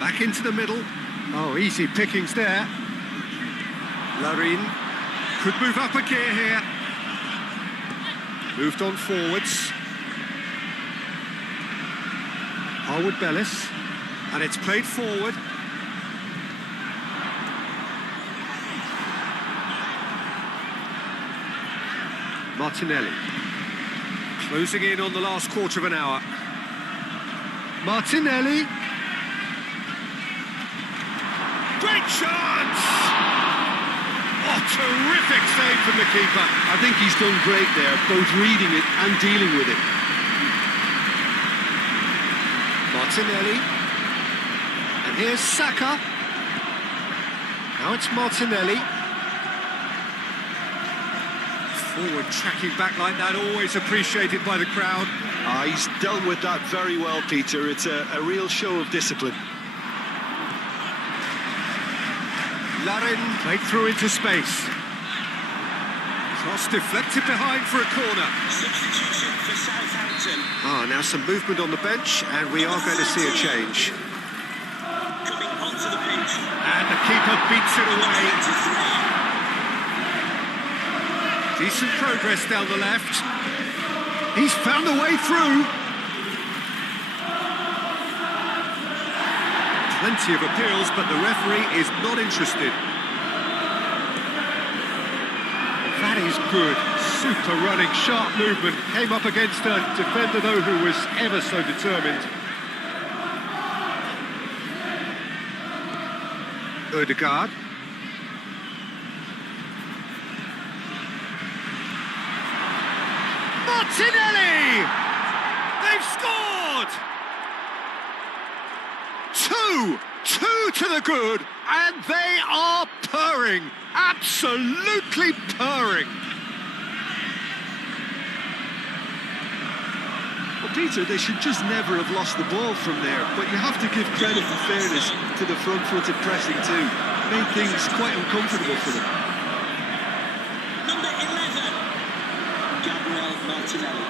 Back into the middle. Oh, easy pickings there. Larin could move up a gear here. Moved on forwards. Harwood Bellis. And it's played forward. Martinelli. Closing in on the last quarter of an hour. Martinelli. Great chance! Oh, terrific save from the keeper. I think he's done great there, both reading it and dealing with it. Martinelli. And here's Saka. Now it's Martinelli. Forward tracking back like that, always appreciated by the crowd. He's dealt with that very well, Peter. It's a real show of discipline. Larin played through into space. Cross deflected behind for a corner. Substitution for Southampton. Now some movement on the bench, and we are going to see a change. Coming onto the pitch. And the keeper beats it away. Decent progress down the left. He's found a way through. Plenty of appeals, but the referee is not interested. That is good. Super running, sharp movement. Came up against a defender, though, who was ever so determined. Odegaard. Martinelli! They've scored! Two to the good, and they are purring, absolutely purring. Well, Peter, they should just never have lost the ball from there, but you have to give credit and fairness to the front-footed pressing too. Made things quite uncomfortable for them. Number 11, Gabriel Martinelli.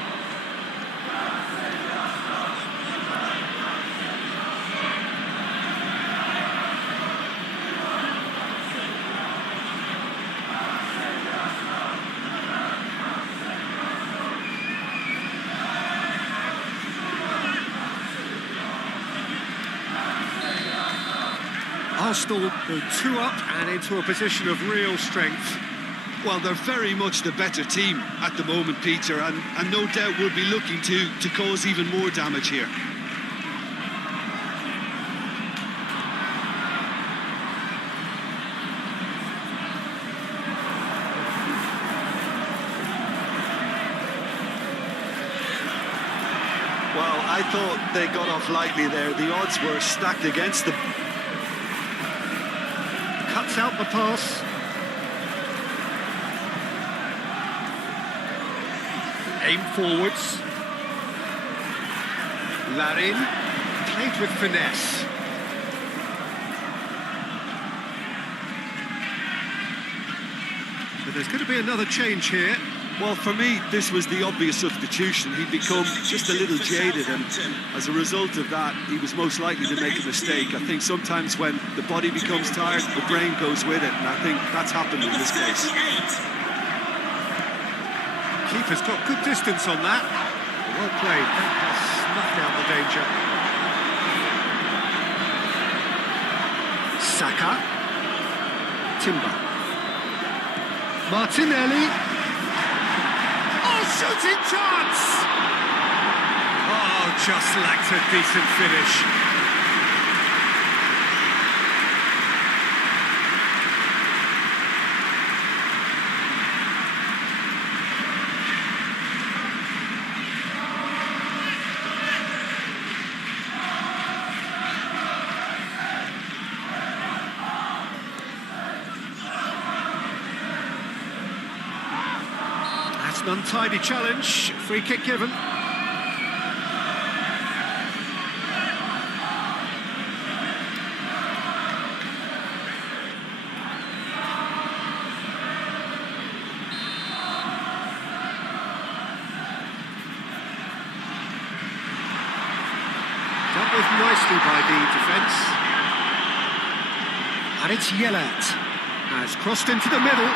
Arsenal go 2 up and into a position of real strength. Well, they're very much the better team at the moment, Peter, and no doubt will be looking to cause even more damage here. Well, I thought they got off lightly there. The odds were stacked against them. Cuts out the pass. Aim forwards. Larin played with finesse. So there's going to be another change here. Well, for me, this was the obvious substitution. He'd become just a little jaded, and as a result of that, he was most likely to make a mistake. I think sometimes when the body becomes tired, the brain goes with it, and I think that's happened in this case. Keeper's got good distance on that. Well played. That has snuffed out the danger. Saka. Timber. Martinelli. Oh, shooting chance! Oh, just lacked a decent finish. An untidy challenge, free kick given. Dealt with nicely by the defence. And it's Yellat, has crossed into the middle.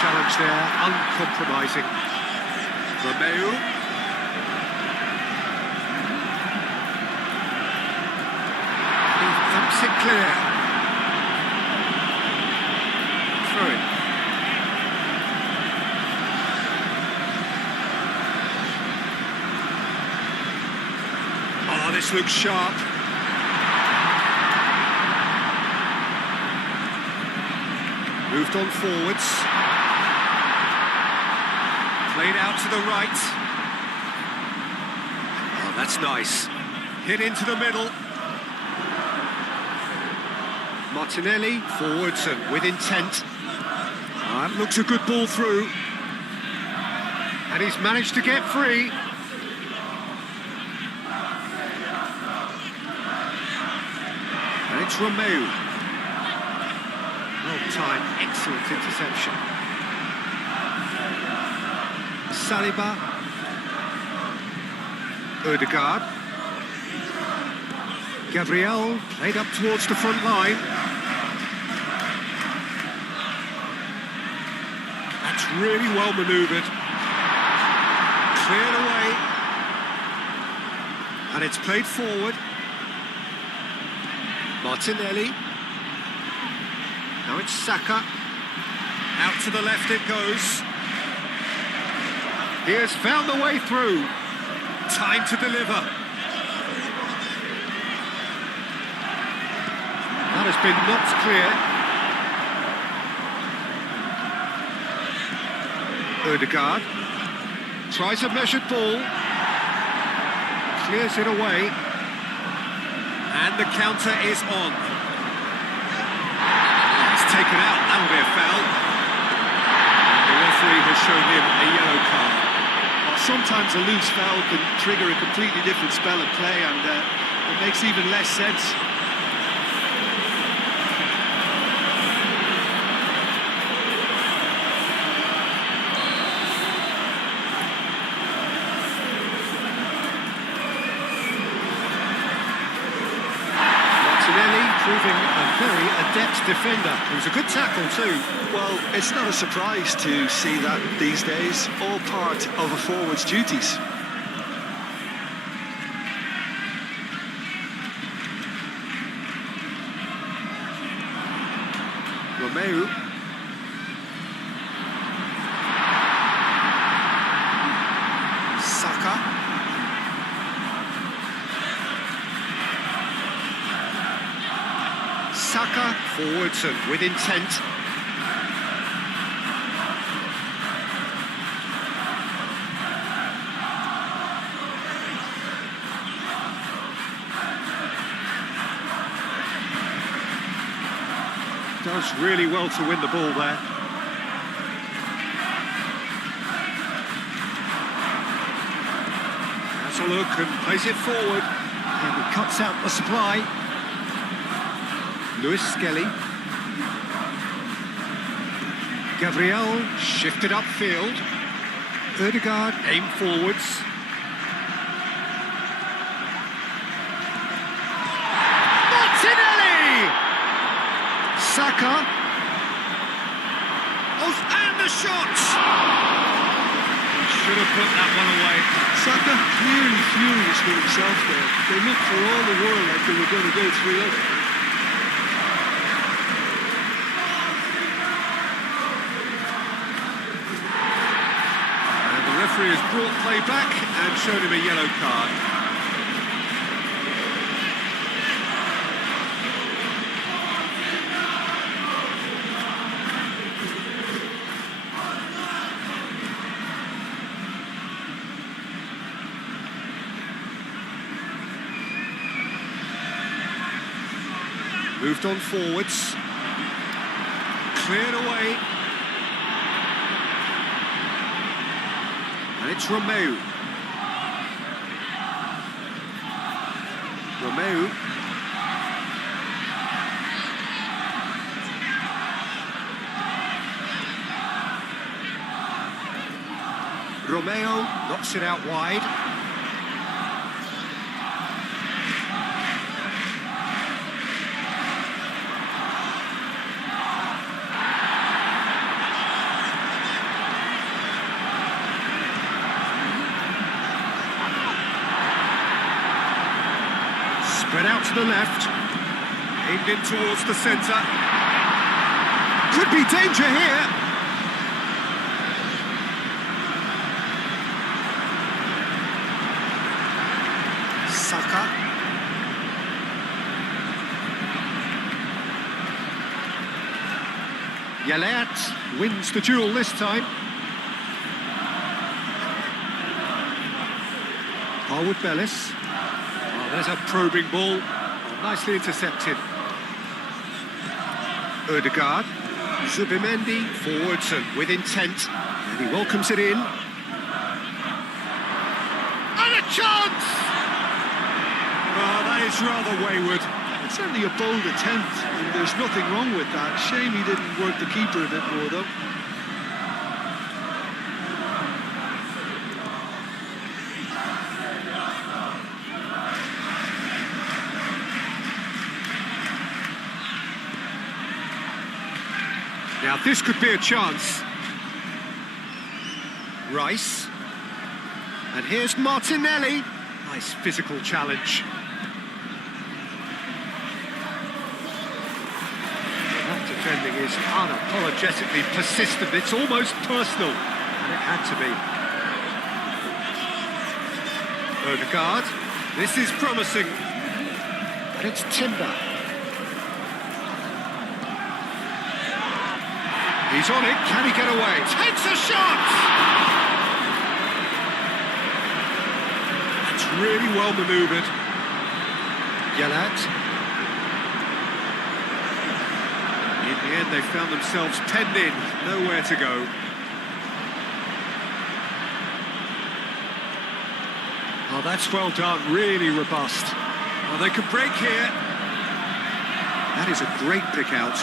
Challenge there, uncompromising. Romeu. He thumps it clear. Through it. Oh, this looks sharp. Moved on forwards. Played out to the right. Oh, that's nice. Hit into the middle. Martinelli, forwards and with intent. That looks a good ball through. And he's managed to get free. And it's Romeu. Well timed, excellent interception. Saliba, Odegaard, Gabriel played up towards the front line. That's really well manoeuvred. Cleared away. And it's played forward. Martinelli. Now it's Saka. Out to the left it goes. He has found the way through. Time to deliver. That has been knocked clear. Ødegaard tries a measured ball, clears it away, and the counter is on. He's taken out, that'll be a foul. The referee has shown him a yellow card. Sometimes a loose foul can trigger a completely different spell of play, and it makes even less sense. Proving a very adept defender. It was a good tackle too. Well, it's not a surprise to see that these days, all part of a forward's duties. Romeu. Saka. Saka forwards and with intent. Does really well to win the ball there. Has a look and plays it forward. And he cuts out the supply. Lewis Skelly. Gabriel shifted upfield. Ødegaard aimed forwards. Martinelli! Saka. Oh, and the shot! Should have put that one away. Saka clearly furious with himself there. They looked for all the world like they were going to go 3-0. The referee has brought play back and shown him a yellow card. Moved on forwards. Cleared away. And it's Romeu. Romeu. Romeo knocks it out wide. Spread out to the left, aimed in towards the centre. Could be danger here. Saka. Yalet wins the duel this time. Harwood Bellis. There's a probing ball, nicely intercepted. Ødegaard, Zubimendi, forwards and with intent, and he welcomes it in. And a chance! Oh, that is rather wayward. It's certainly a bold attempt, and there's nothing wrong with that. Shame he didn't work the keeper a bit more, though. Now this could be a chance. Rice. And here's Martinelli. Nice physical challenge. That defending is unapologetically persistent. It's almost personal. And it had to be. Ødegaard. This is promising. And it's Timber. He's on it, can he get away? Takes a shot! That's really well manoeuvred. Yalat. In the end, they found themselves penned in, nowhere to go. Oh, that's well done, really robust. Well, they could break here. That is a great pick out.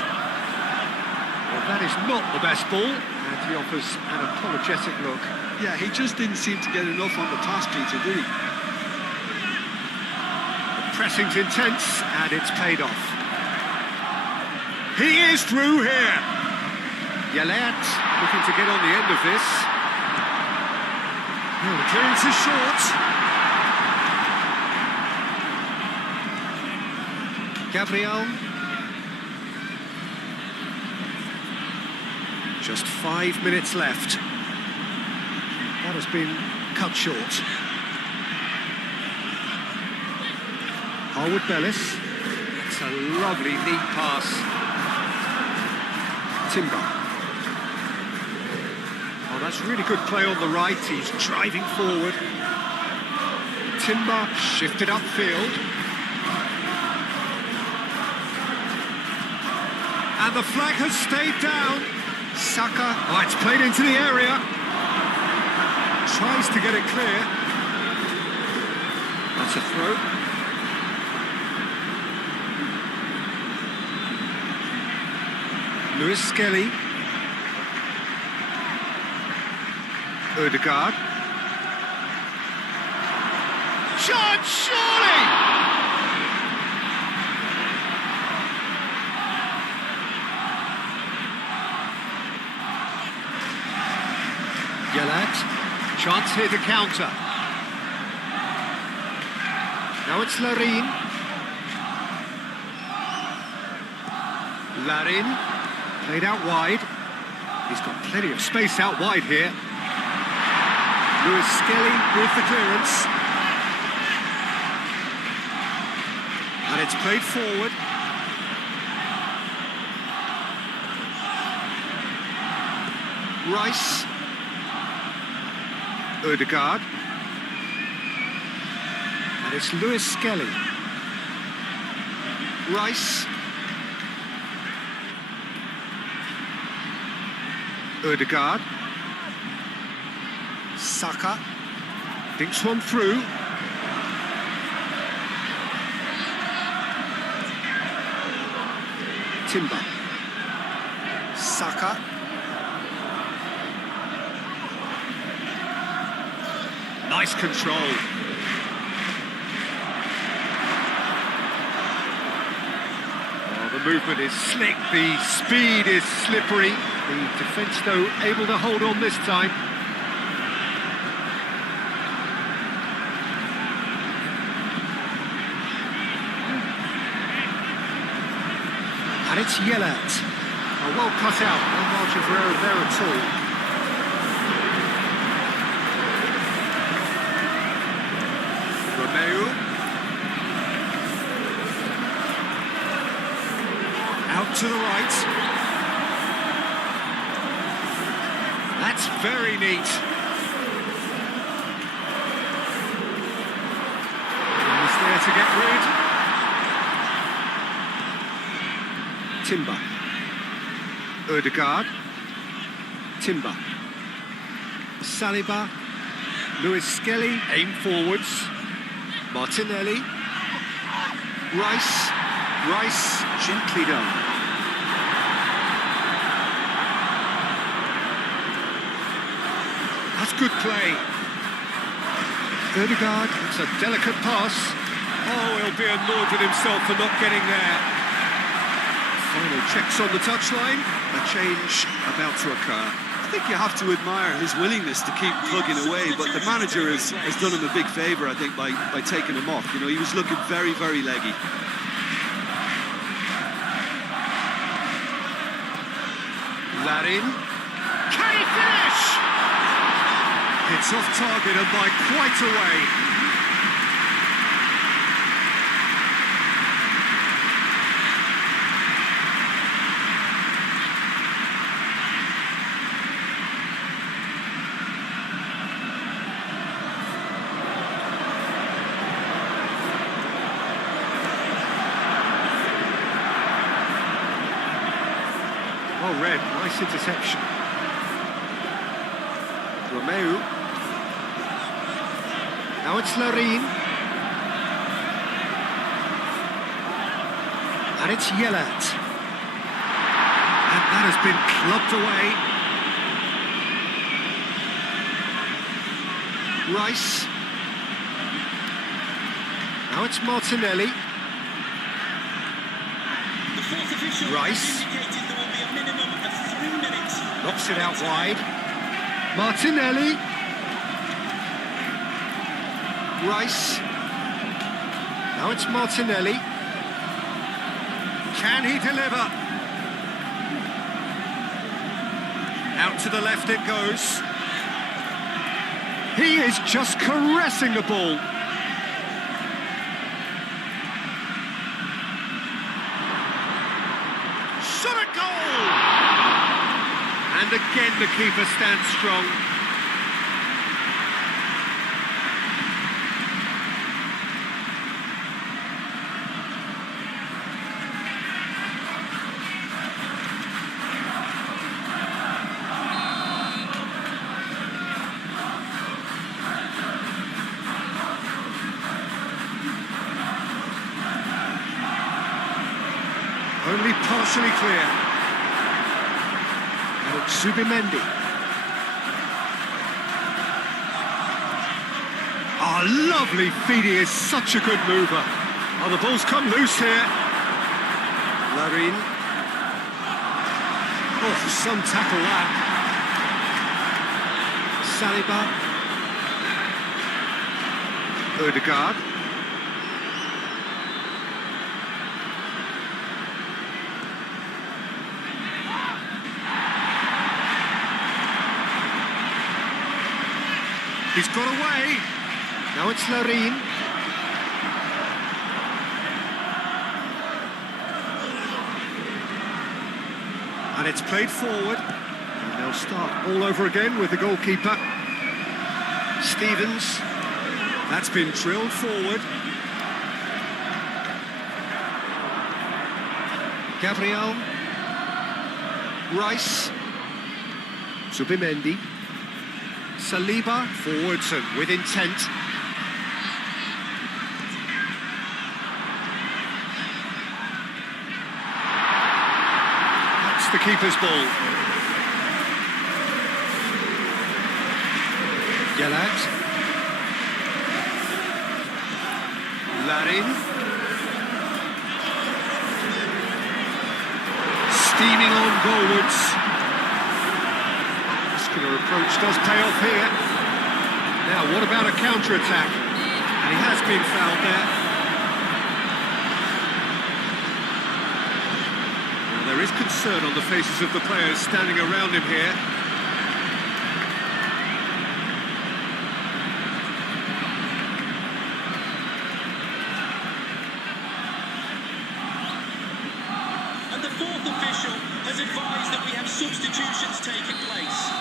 Well, that is not the best ball, and he offers an apologetic look. Yeah, he just didn't seem to get enough on the pass, Peter, did he? The pressing's intense, and it's paid off. He is through here. Yalat looking to get on the end of this. Oh, the clearance is short. Gabriel. Just 5 minutes left. That has been cut short. Harwood Bellis. It's a lovely, neat pass. Timber. Oh, that's really good play on the right. He's driving forward. Timber shifted upfield. And the flag has stayed down. Saka, oh, it's played into the area. Tries to get it clear. That's a throw. Lewis Skelly. Ødegaard. Shot, surely! Yalat, chance here to counter. Now it's Larin. Larin, played out wide. He's got plenty of space out wide here. Lewis Skelly with the clearance. And it's played forward. Rice. Ødegaard. And it's Lewis Skelly. Rice. Ødegaard. Saka. Dinks one through. Timber. Saka. Nice control. Oh, the movement is slick, the speed is slippery. The defence, though, able to hold on this time. And it's Yalat. Oh, well cut out, no margin for error there at all. Out to the right. That's very neat. He's there to get rid. Timber. Ødegaard. Timber. Saliba. Lewis Skelly, aim forwards. Martinelli. Rice. Rice, gently done. That's good play. Ødegaard, it's a delicate pass. Oh, he'll be annoyed with himself for not getting there. Final checks on the touchline. A change about to occur. I think you have to admire his willingness to keep plugging away, but the manager has done him a big favour, I think, by taking him off. You know, he was looking very, very leggy. Larin. Can he finish? It's off target and by quite a way. Well read, nice interception. Romeu. Now it's Larin. And it's Yelat. And that has been clubbed away. Rice. Now it's Martinelli. The fourth official Rice. has indicated there will be a minimum of 3 minutes. Knocks it out wide. Martinelli. Rice. Now it's Martinelli. Can he deliver? Out to the left it goes. He is just caressing the ball. Shot a goal! And again the keeper stands strong. Only partially clear. And it's Zubimendi. Oh, lovely feed. He is such a good mover. Oh, the ball's come loose here. Larin. Oh, some tackle that. Saliba. Odegaard. He's got away. Now it's Larin. And it's played forward. And they'll start all over again with the goalkeeper. Stevens. That's been drilled forward. Gabriel. Rice. Zubimendi. Saliba, forwards and with intent. That's the keeper's ball. Yelat. Larin. Steaming on goalwards. Muscular approach does pay off here. Now, what about a counter-attack? And he has been fouled there. Now, there is concern on the faces of the players standing around him here. And the fourth official has advised that we have substitutions taking place.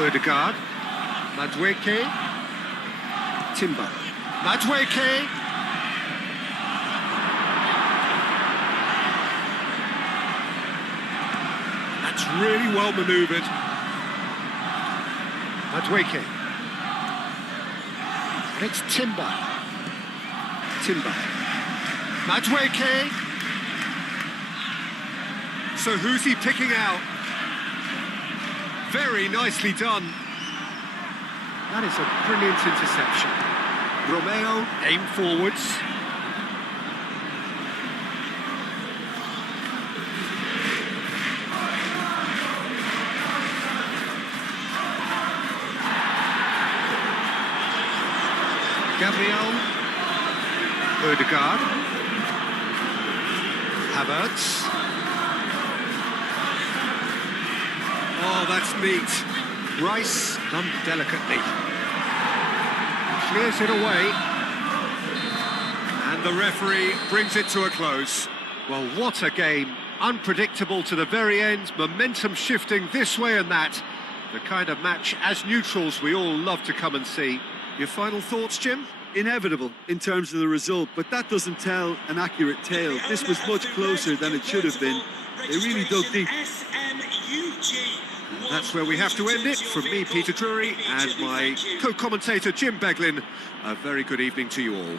Odegaard, Madueke, Timber, Madueke, that's really well manoeuvred. Madueke, and it's Timber, Madueke. So who's he picking out? Very nicely done. That is a brilliant interception. Romeo, aim forwards. Gabriel. Odegaard. Havertz. Oh, that's neat. Rice, done delicately. Clears it away. And the referee brings it to a close. Well, what a game. Unpredictable to the very end. Momentum shifting this way and that. The kind of match, as neutrals, we all love to come and see. Your final thoughts, Jim? Inevitable in terms of the result, but that doesn't tell an accurate tale. This was much closer than it should have been. They really dug deep. And that's where we have to end it. From me, Peter Drury, and my co-commentator, Jim Beglin, a very good evening to you all.